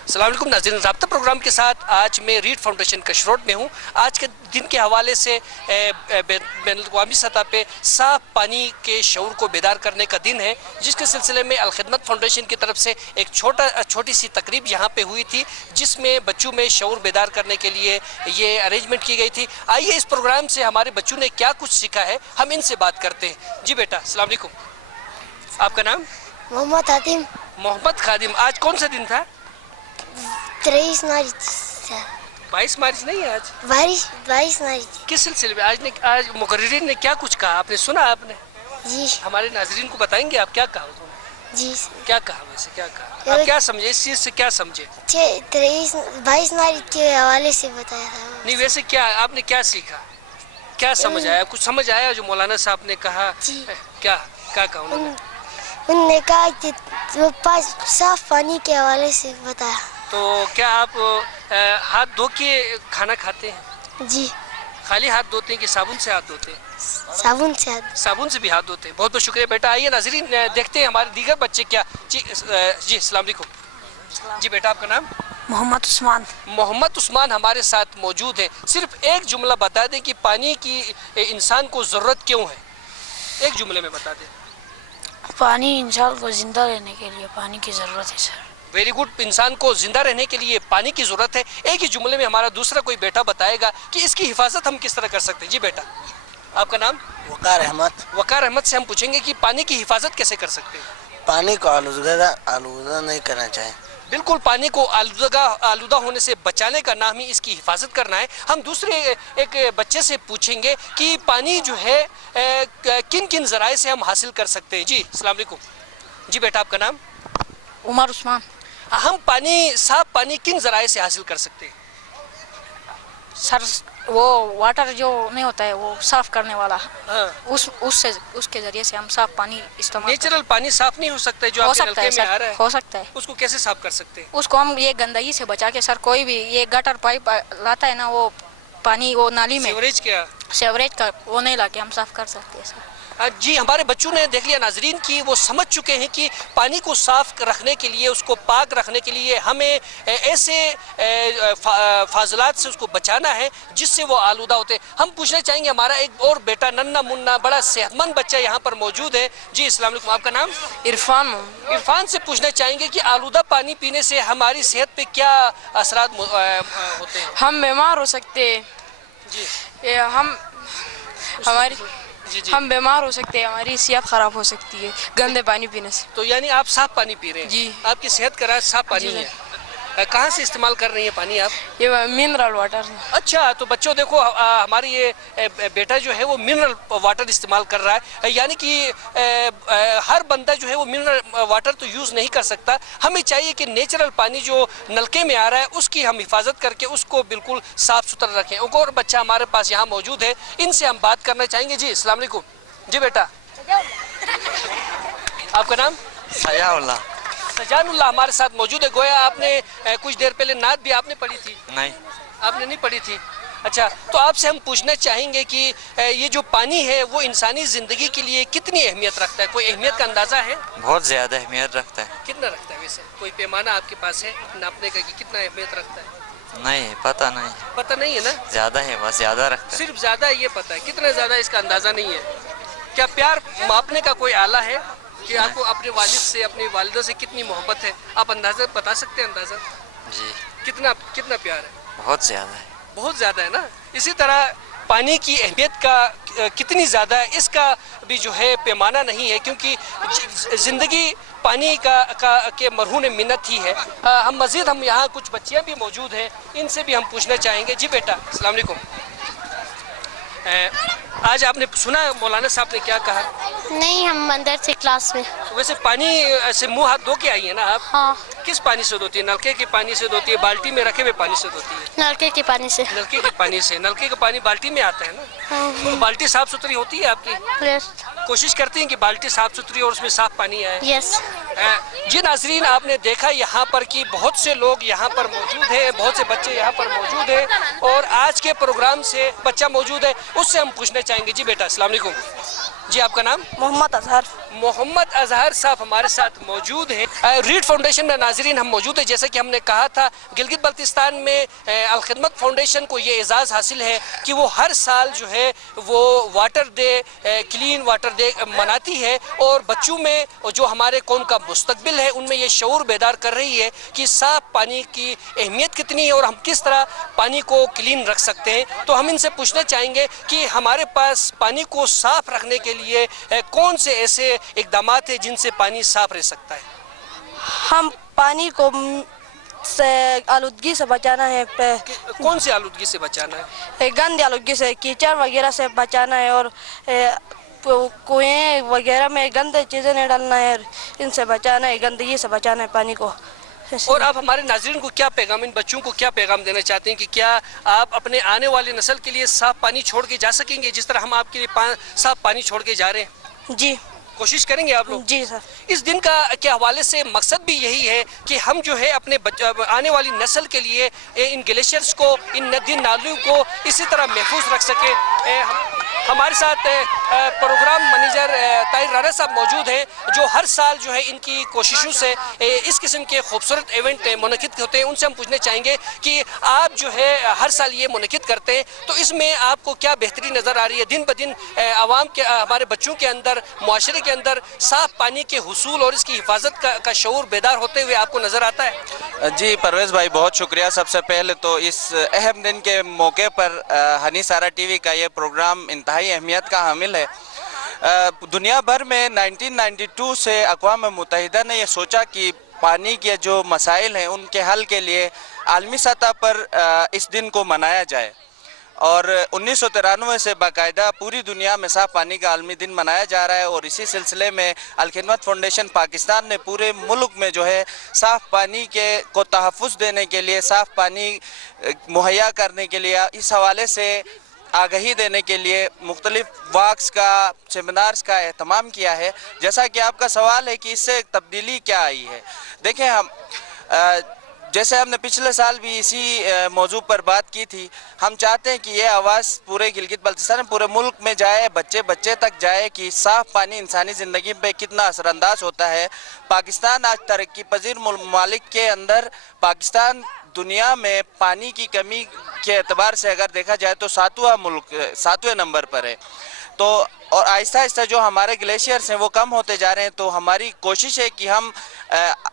السلام علیکم ناظرین، رابطہ پروگرام کے ساتھ آج میں ریڈ فاؤنڈیشن کشروٹ میں ہوں. آج کے دن کے حوالے سے بین الاقوامی سطح پہ صاف پانی کے شعور کو بیدار کرنے کا دن ہے، جس کے سلسلے میں الخدمت فاؤنڈیشن کی طرف سے ایک چھوٹی سی تقریب یہاں پہ ہوئی تھی، جس میں بچوں میں شعور بیدار کرنے کے لیے یہ ارینجمنٹ کی گئی تھی. آئیے اس پروگرام سے ہمارے بچوں نے کیا کچھ سیکھا ہے ہم ان سے بات کرتے ہیں. جی بیٹا السلام علیکم، آپ کا نام؟ محمد خادم. محمد خادم، آج کون سا دن تھا؟ 23 مارچ. 22 مارچ نہیں ہے آج؟ 22 مارچ. کس سلسلے میں آج مقررین نے کیا کچھ کہا؟ آپ نے سنا؟ آپ نے جی ہمارے ناظرین کو بتائیں گے آپ کیا کہا؟ جی کیا کہا؟ ویسے کیا کہا؟ آپ کیا سمجھے اس چیز سے؟ کیا سمجھے؟ 22 مارچ کے حوالے سے بتایا تھا. نہیں ویسے کیا آپ نے کیا سیکھا؟ کیا سمجھ آیا؟ کچھ سمجھ آیا جو مولانا صاحب نے کہا؟ جی. کیا کہا انہوں نے کہا کہ وہ صاف پانی کے حوالے سے بتایا. تو کیا آپ ہاتھ دھو کے کھانا کھاتے ہیں؟ جی. خالی ہاتھ دھوتے ہیں کہ صابن سے ہاتھ دھوتے ہیں؟ صابن سے بھی ہاتھ دھوتے ہیں. بہت بہت شکریہ بیٹا. آئیے ناظرین دیکھتے ہیں ہمارے دیگر بچے کیا. جی السلام علیکم. جی بیٹا آپ کا نام؟ محمد عثمان. محمد عثمان ہمارے ساتھ موجود ہیں. صرف ایک جملہ بتا دیں کہ پانی کی انسان کو ضرورت کیوں ہے؟ ایک جملے میں بتا دیں. پانی انسان کو زندہ رہنے کے لیے پانی کی ضرورت ہے سر. Very good. انسان کو زندہ رہنے کے لیے پانی کی ضرورت ہے. ایک ہی جملے میں ہمارا دوسرا کوئی بیٹا بتائے گا کہ اس کی حفاظت ہم کس طرح کر سکتے ہیں. جی بیٹا آپ کا نام؟ وقار احمد. وقار احمد سے ہم پوچھیں گے کہ پانی کی حفاظت کیسے کر سکتے ہیں؟ پانی کو آلودہ نہیں کرنا چاہیے. بالکل. پانی کو آلودہ ہونے سے بچانے کا نام ہی اس کی حفاظت کرنا ہے. ہم دوسرے ایک بچے سے پوچھیں گے کہ پانی جو ہے کن کن ذرائع سے ہم حاصل کر سکتے ہیں. جی السلام علیکم. جی بیٹا آپ کا نام؟ عمر عثمان. ہم صاف پانی کن ذرائع سے حاصل کر سکتے ہیں؟ سر وہ واٹر جو نہیں ہوتا ہے وہ صاف کرنے والا، اس کے ذریعے سے ہم صاف پانی استعمال. نیچرل پانی صاف نہیں ہو سکتا ہے جو آپ کے نلکے میں آ رہا ہے؟ ہو سکتا ہے. اس کو کیسے صاف کر سکتے ہیں؟ اس کو ہم یہ گندگی سے بچا کے سر، کوئی بھی یہ گٹر پائپ لاتا ہے نا وہ پانی وہ نالی میں سیوریج کا وہ نہیں لا کے ہم صاف کر سکتے ہیں سر. جی ہمارے بچوں نے دیکھ لیا ناظرین کی وہ سمجھ چکے ہیں کہ پانی کو صاف رکھنے کے لیے اس کو پاک رکھنے کے لیے ہمیں ایسے فاضلات سے اس کو بچانا ہے جس سے وہ آلودہ ہوتے ہیں۔ ہم پوچھنا چاہیں گے ہمارا ایک اور بیٹا ننھا منا بڑا صحت مند بچہ یہاں پر موجود ہے۔ جی السلام علیکم، آپ کا نام؟ عرفان۔ عرفان سے پوچھنا چاہیں گے کہ آلودہ پانی پینے سے ہماری صحت پہ کیا اثرات ہوتے ہیں؟ ہم بیمار ہو سکتے ہیں جی ہم بیمار ہو سکتے ہیں، ہماری صحت خراب ہو سکتی ہے گندے پانی پینے سے۔ تو یعنی آپ صاف پانی پی رہے ہیں؟ جی۔ آپ کی صحت کا راز صاف پانی ہے۔ کہاں سے استعمال کر رہی ہیں پانی آپ؟ یہ منرل واٹر۔ اچھا، تو بچوں دیکھو ہماری یہ بیٹا جو ہے وہ منرل واٹر استعمال کر رہا ہے، یعنی کہ ہر بندہ جو ہے وہ منرل واٹر تو یوز نہیں کر سکتا۔ ہمیں چاہیے کہ نیچرل پانی جو نلکے میں آ رہا ہے اس کی ہم حفاظت کر کے اس کو بالکل صاف ستھرا رکھیں۔ ایک اور بچہ ہمارے پاس یہاں موجود ہے، ان سے ہم بات کرنا چاہیں گے۔ جی السلام علیکم۔ جی بیٹا، آپ کا نام؟ سجا اللہ۔ سجان اللہ ہمارے ساتھ موجود ہے۔ گویا آپ نے کچھ دیر پہلے نعت بھی آپ نے پڑھی تھی؟ نہیں، آپ نے نہیں پڑھی تھی۔ اچھا، تو آپ سے ہم پوچھنا چاہیں گے کہ یہ جو پانی ہے وہ انسانی زندگی کے لیے کتنی اہمیت رکھتا ہے؟ کوئی اہمیت کا اندازہ ہے؟ بہت زیادہ اہمیت رکھتا ہے۔ کتنا رکھتا ہے ویسے؟ کوئی پیمانہ آپ کے پاس ہے ناپنے کا کہ کتنا اہمیت رکھتا ہے؟ نہیں، پتہ نہیں۔ پتہ نہیں ہے نا؟ زیادہ ہے، بس زیادہ رکھتا ہے۔ صرف زیادہ یہ پتہ ہے، کتنا زیادہ اس کا اندازہ نہیں ہے۔ کیا پیار ماپنے کا کوئی آلہ ہے کہ آپ کو اپنے والد سے اپنی والدہ سے کتنی محبت ہے؟ آپ اندازہ بتا سکتے ہیں؟ اندازہ جی، کتنا پیار ہے؟ بہت زیادہ ہے۔ بہت زیادہ ہے نا۔ اسی طرح پانی کی اہمیت کا کتنی زیادہ ہے اس کا بھی جو ہے پیمانہ نہیں ہے، کیونکہ زندگی پانی کے مرہون منت ہی ہے۔ ہم یہاں کچھ بچیاں بھی موجود ہیں، ان سے بھی ہم پوچھنا چاہیں گے۔ جی بیٹا السلام علیکم۔ آج آپ نے سنا مولانا صاحب نے کیا کہا؟ نہیں، ہم اندر سے کلاس میں۔ ویسے پانی سے منہ ہاتھ دھو کے آئی ہیں نا آپ؟ ہاں۔ کس پانی سے دھوتی ہے؟ نلکے کے پانی سے دھوتی ہے؟ بالٹی میں رکھے ہوئے پانی سے دھوتی ہے؟ نلکے کے پانی سے۔ نلکے کے پانی سے۔ نلکے کا پانی بالٹی میں آتا ہے نا؟ تو بالٹی صاف ستھری ہوتی ہے آپ کی؟ یس۔ کوشش کرتی ہیں کہ بالٹی صاف ستھری اور اس میں صاف پانی آئے؟ یس۔ جی ناظرین، آپ نے دیکھا یہاں پر کہ بہت سے لوگ یہاں پر موجود ہیں، بہت سے بچے یہاں پر موجود ہیں، اور آج کے پروگرام سے بچہ موجود ہے، اس سے ہم پوچھنا چاہیں گے۔ جی بیٹا السلام علیکم۔ جی آپ کا نام؟ محمد اظہر۔ محمد اظہر صاحب ہمارے ساتھ موجود ہیں۔ ریڈ فاؤنڈیشن میں ناظرین ہم موجود ہیں۔ جیسا کہ ہم نے کہا تھا، گلگت بلتستان میں الخدمت فاؤنڈیشن کو یہ اعزاز حاصل ہے کہ وہ ہر سال جو ہے وہ water day, clean water day مناتی ہے، اور بچوں میں جو ہمارے قوم کا مستقبل ہے ان میں یہ شعور بیدار کر رہی ہے کہ صاف پانی کی اہمیت کتنی ہے اور ہم کس طرح پانی کو کلین رکھ سکتے ہیں۔ تو ہم ان سے پوچھنا چاہیں گے کہ ہمارے پاس پانی کو صاف رکھنے کے لیے کون سے ایسے اقدامات ہیں جن سے پانی صاف رہ سکتا ہے؟ ہم پانی کو آلودگی سے بچانا ہے۔ کون سی آلودگی سے بچانا ہے؟ گندی آلودگی سے، کیچڑ وغیرہ سے بچانا ہے، اور کنویں وغیرہ میں گندے چیزیں نہیں ڈالنا ہے، ان سے بچانا ہے، گندگی سے بچانا ہے پانی کو۔ اور آپ ہمارے ناظرین کو کیا پیغام، ان بچوں کو کیا پیغام دینا چاہتے ہیں کہ کیا آپ اپنے آنے والی نسل کے لیے صاف پانی چھوڑ کے جا سکیں گے جس طرح ہم آپ کے لیے صاف پانی چھوڑ کے جا رہے ہیں؟ جی کوشش کریں گے آپ لوگ؟ جی سر۔ اس دن کے حوالے سے مقصد بھی یہی ہے کہ ہم جو ہے اپنے آنے والی نسل کے لیے ان گلیشیئرز کو، ان ندی نالیوں کو اسی طرح محفوظ رکھ سکیں۔ ہمارے ساتھ پروگرام منیجر طاہر رانا صاحب موجود ہیں، جو ہر سال جو ہے ان کی کوششوں سے اس قسم کے خوبصورت ایونٹ منعقد ہوتے ہیں۔ ان سے ہم پوچھنا چاہیں گے کہ آپ جو ہے ہر سال یہ منعقد کرتے ہیں، تو اس میں آپ کو کیا بہتری نظر آ رہی ہے؟ دن بدن عوام کے، ہمارے بچوں کے اندر، معاشرے کے اندر صاف پانی کے حصول اور اس کی حفاظت کا شعور بیدار ہوتے ہوئے آپ کو نظر آتا ہے؟ جی پرویز بھائی، بہت شکریہ۔ سب سے پہلے تو اس اہم دن کے موقع پر ہنی سارا ٹی وی کا یہ پروگرام انتہائی اہمیت کا حامل ہے۔ دنیا بھر میں 1992 سے اقوام متحدہ نے یہ سوچا کہ پانی کے جو مسائل ہیں ان کے حل کے لیے عالمی سطح پر اس دن کو منایا جائے، اور 1993 سے باقاعدہ پوری دنیا میں صاف پانی کا عالمی دن منایا جا رہا ہے، اور اسی سلسلے میں الخدمت فاؤنڈیشن پاکستان نے پورے ملک میں جو ہے صاف پانی کو تحفظ دینے کے لیے، صاف پانی مہیا کرنے کے لیے، اس حوالے سے آگہی دینے کے لیے مختلف واکس کا، سیمینارز کا اہتمام کیا ہے۔ جیسا کہ آپ کا سوال ہے کہ اس سے تبدیلی کیا آئی ہے، دیکھیں ہم جیسے ہم نے پچھلے سال بھی اسی موضوع پر بات کی تھی، ہم چاہتے ہیں کہ یہ آواز پورے گلگت بلتستان پورے ملک میں جائے، بچے بچے تک جائے کہ صاف پانی انسانی زندگی پہ کتنا اثر انداز ہوتا ہے۔ پاکستان آج ترقی پذیر ممالک کے اندر، پاکستان دنیا میں پانی کی کمی کے اعتبار سے اگر دیکھا جائے تو 7ویں نمبر پر ہے۔ تو اور آہستہ آہستہ جو ہمارے گلیشیئرز ہیں وہ کم ہوتے جا رہے ہیں، تو ہماری کوشش ہے کہ ہم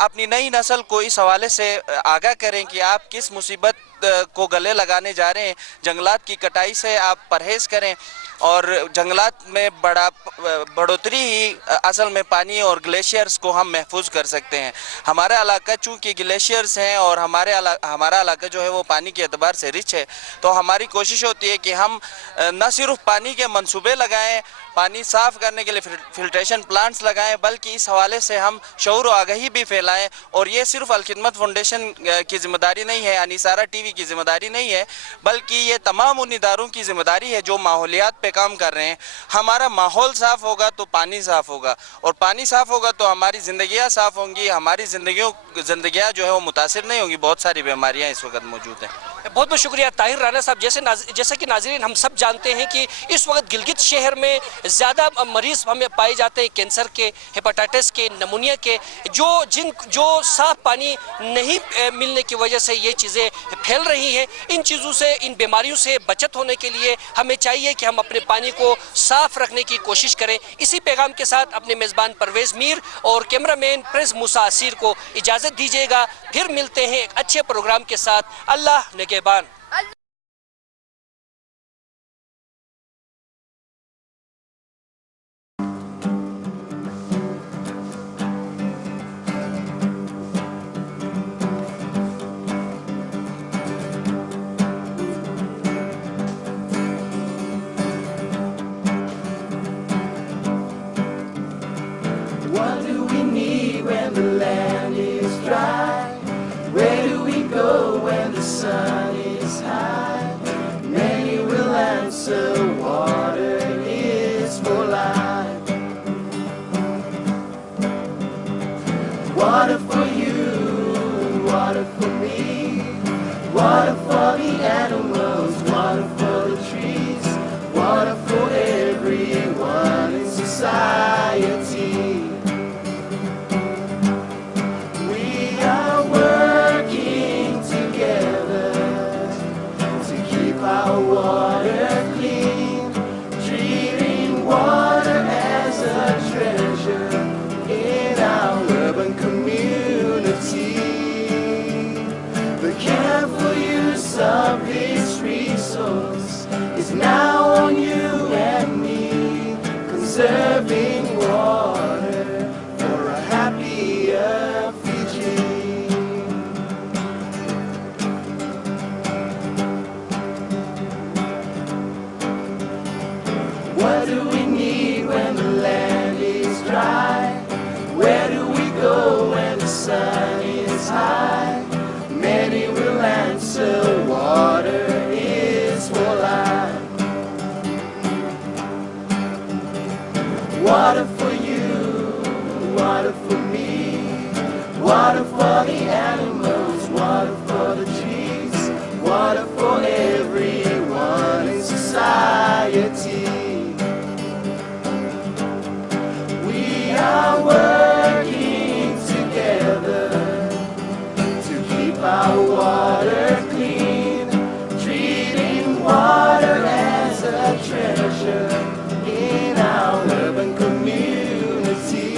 اپنی نئی نسل کو اس حوالے سے آگاہ کریں کہ آپ کس مصیبت کو گلے لگانے جا رہے ہیں۔ جنگلات کی کٹائی سے آپ پرہیز کریں، اور جنگلات میں بڑھوتری ہی اصل میں پانی اور گلیشیئرز کو ہم محفوظ کر سکتے ہیں۔ ہمارا علاقہ چونکہ گلیشیئرز ہیں اور ہمارا علاقہ جو ہے وہ پانی کے اعتبار سے رچ ہے، تو ہماری کوشش ہوتی ہے کہ ہم نہ صرف پانی کے منصوبے لگائیں، پانی صاف کرنے کے لیے فلٹریشن پلانٹس لگائیں، بلکہ اس حوالے سے ہم شعور و آگہی بھی پھیلائیں۔ اور یہ صرف الخدمت فاؤنڈیشن کی ذمہ داری نہیں ہے، انیسارہ ٹی وی کی ذمہ داری نہیں ہے، بلکہ یہ تمام ان اداروں کی ذمہ داری ہے جو ماحولیات پہ کام کر رہے ہیں۔ ہمارا ماحول صاف ہوگا تو پانی صاف ہوگا، اور پانی صاف ہوگا تو ہماری زندگیاں صاف ہوں گی، ہماری زندگیاں جو ہے وہ متاثر نہیں ہوں گی۔ بہت ساری بیماریاں اس وقت موجود ہیں۔ بہت بہت شکریہ طاہر رانا صاحب۔ جیسا کہ ناظرین ہم سب جانتے ہیں کہ اس وقت گلگت شہر میں زیادہ مریض ہمیں پائے جاتے ہیں کینسر کے، ہیپاٹائٹس کے، نمونیا کے، جو صاف پانی نہیں ملنے کی وجہ سے یہ چیزیں پھیل رہی ہیں۔ ان چیزوں سے، ان بیماریوں سے بچت ہونے کے لیے ہمیں چاہیے کہ ہم اپنے پانی کو صاف رکھنے کی کوشش کریں۔ اسی پیغام کے ساتھ اپنے میزبان پرویز میر اور کیمرہ مین پرنس موسیٰ اسیر کو اجازت دیجیے گا۔ پھر ملتے ہیں ایک اچھے پروگرام کے ساتھ۔ اللہ نگہبان۔ What do we need when the land is dry? Where do we go when the sun is high? Many will answer, water is for life. Water for you, water for me, water for the animals, water for the trees, water for everyone in society. Our water clean, treating water as a treasure in our urban community. The careful use of this resource is now on you and me, conserving water for a happier Fiji. What do we need when the land is dry? Where do we go when the sun is high? Many will answer, water is for life. Water for you, water for me, water for the animals, water for the trees, water for everyone in society. We are working together to keep our water clean, treating water as a treasure in our urban community.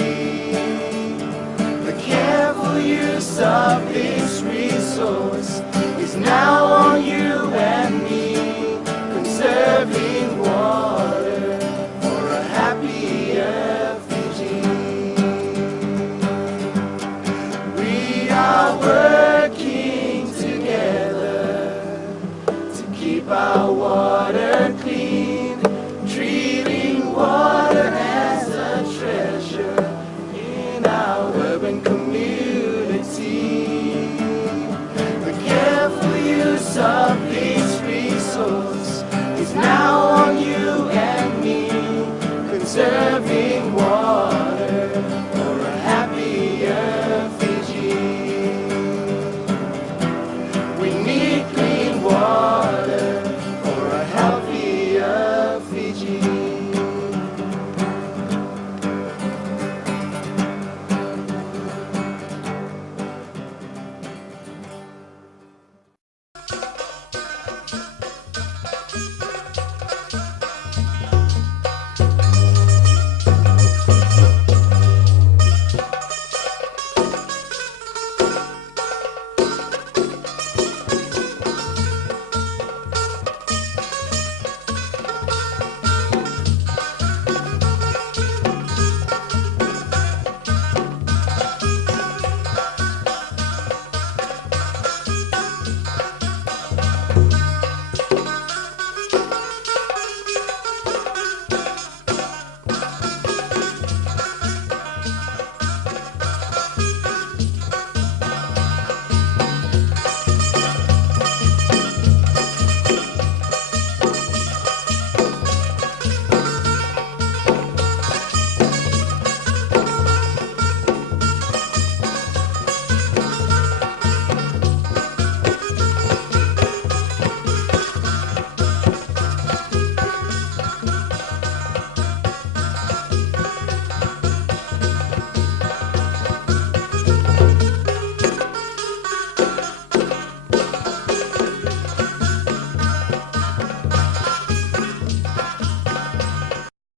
The careful use of this resource is now on you and me, conserving water for a happier working together to keep our water clean, treating water as a treasure in our urban community. The careful use of this resource is now on you and me, conserving water for a happier Fiji.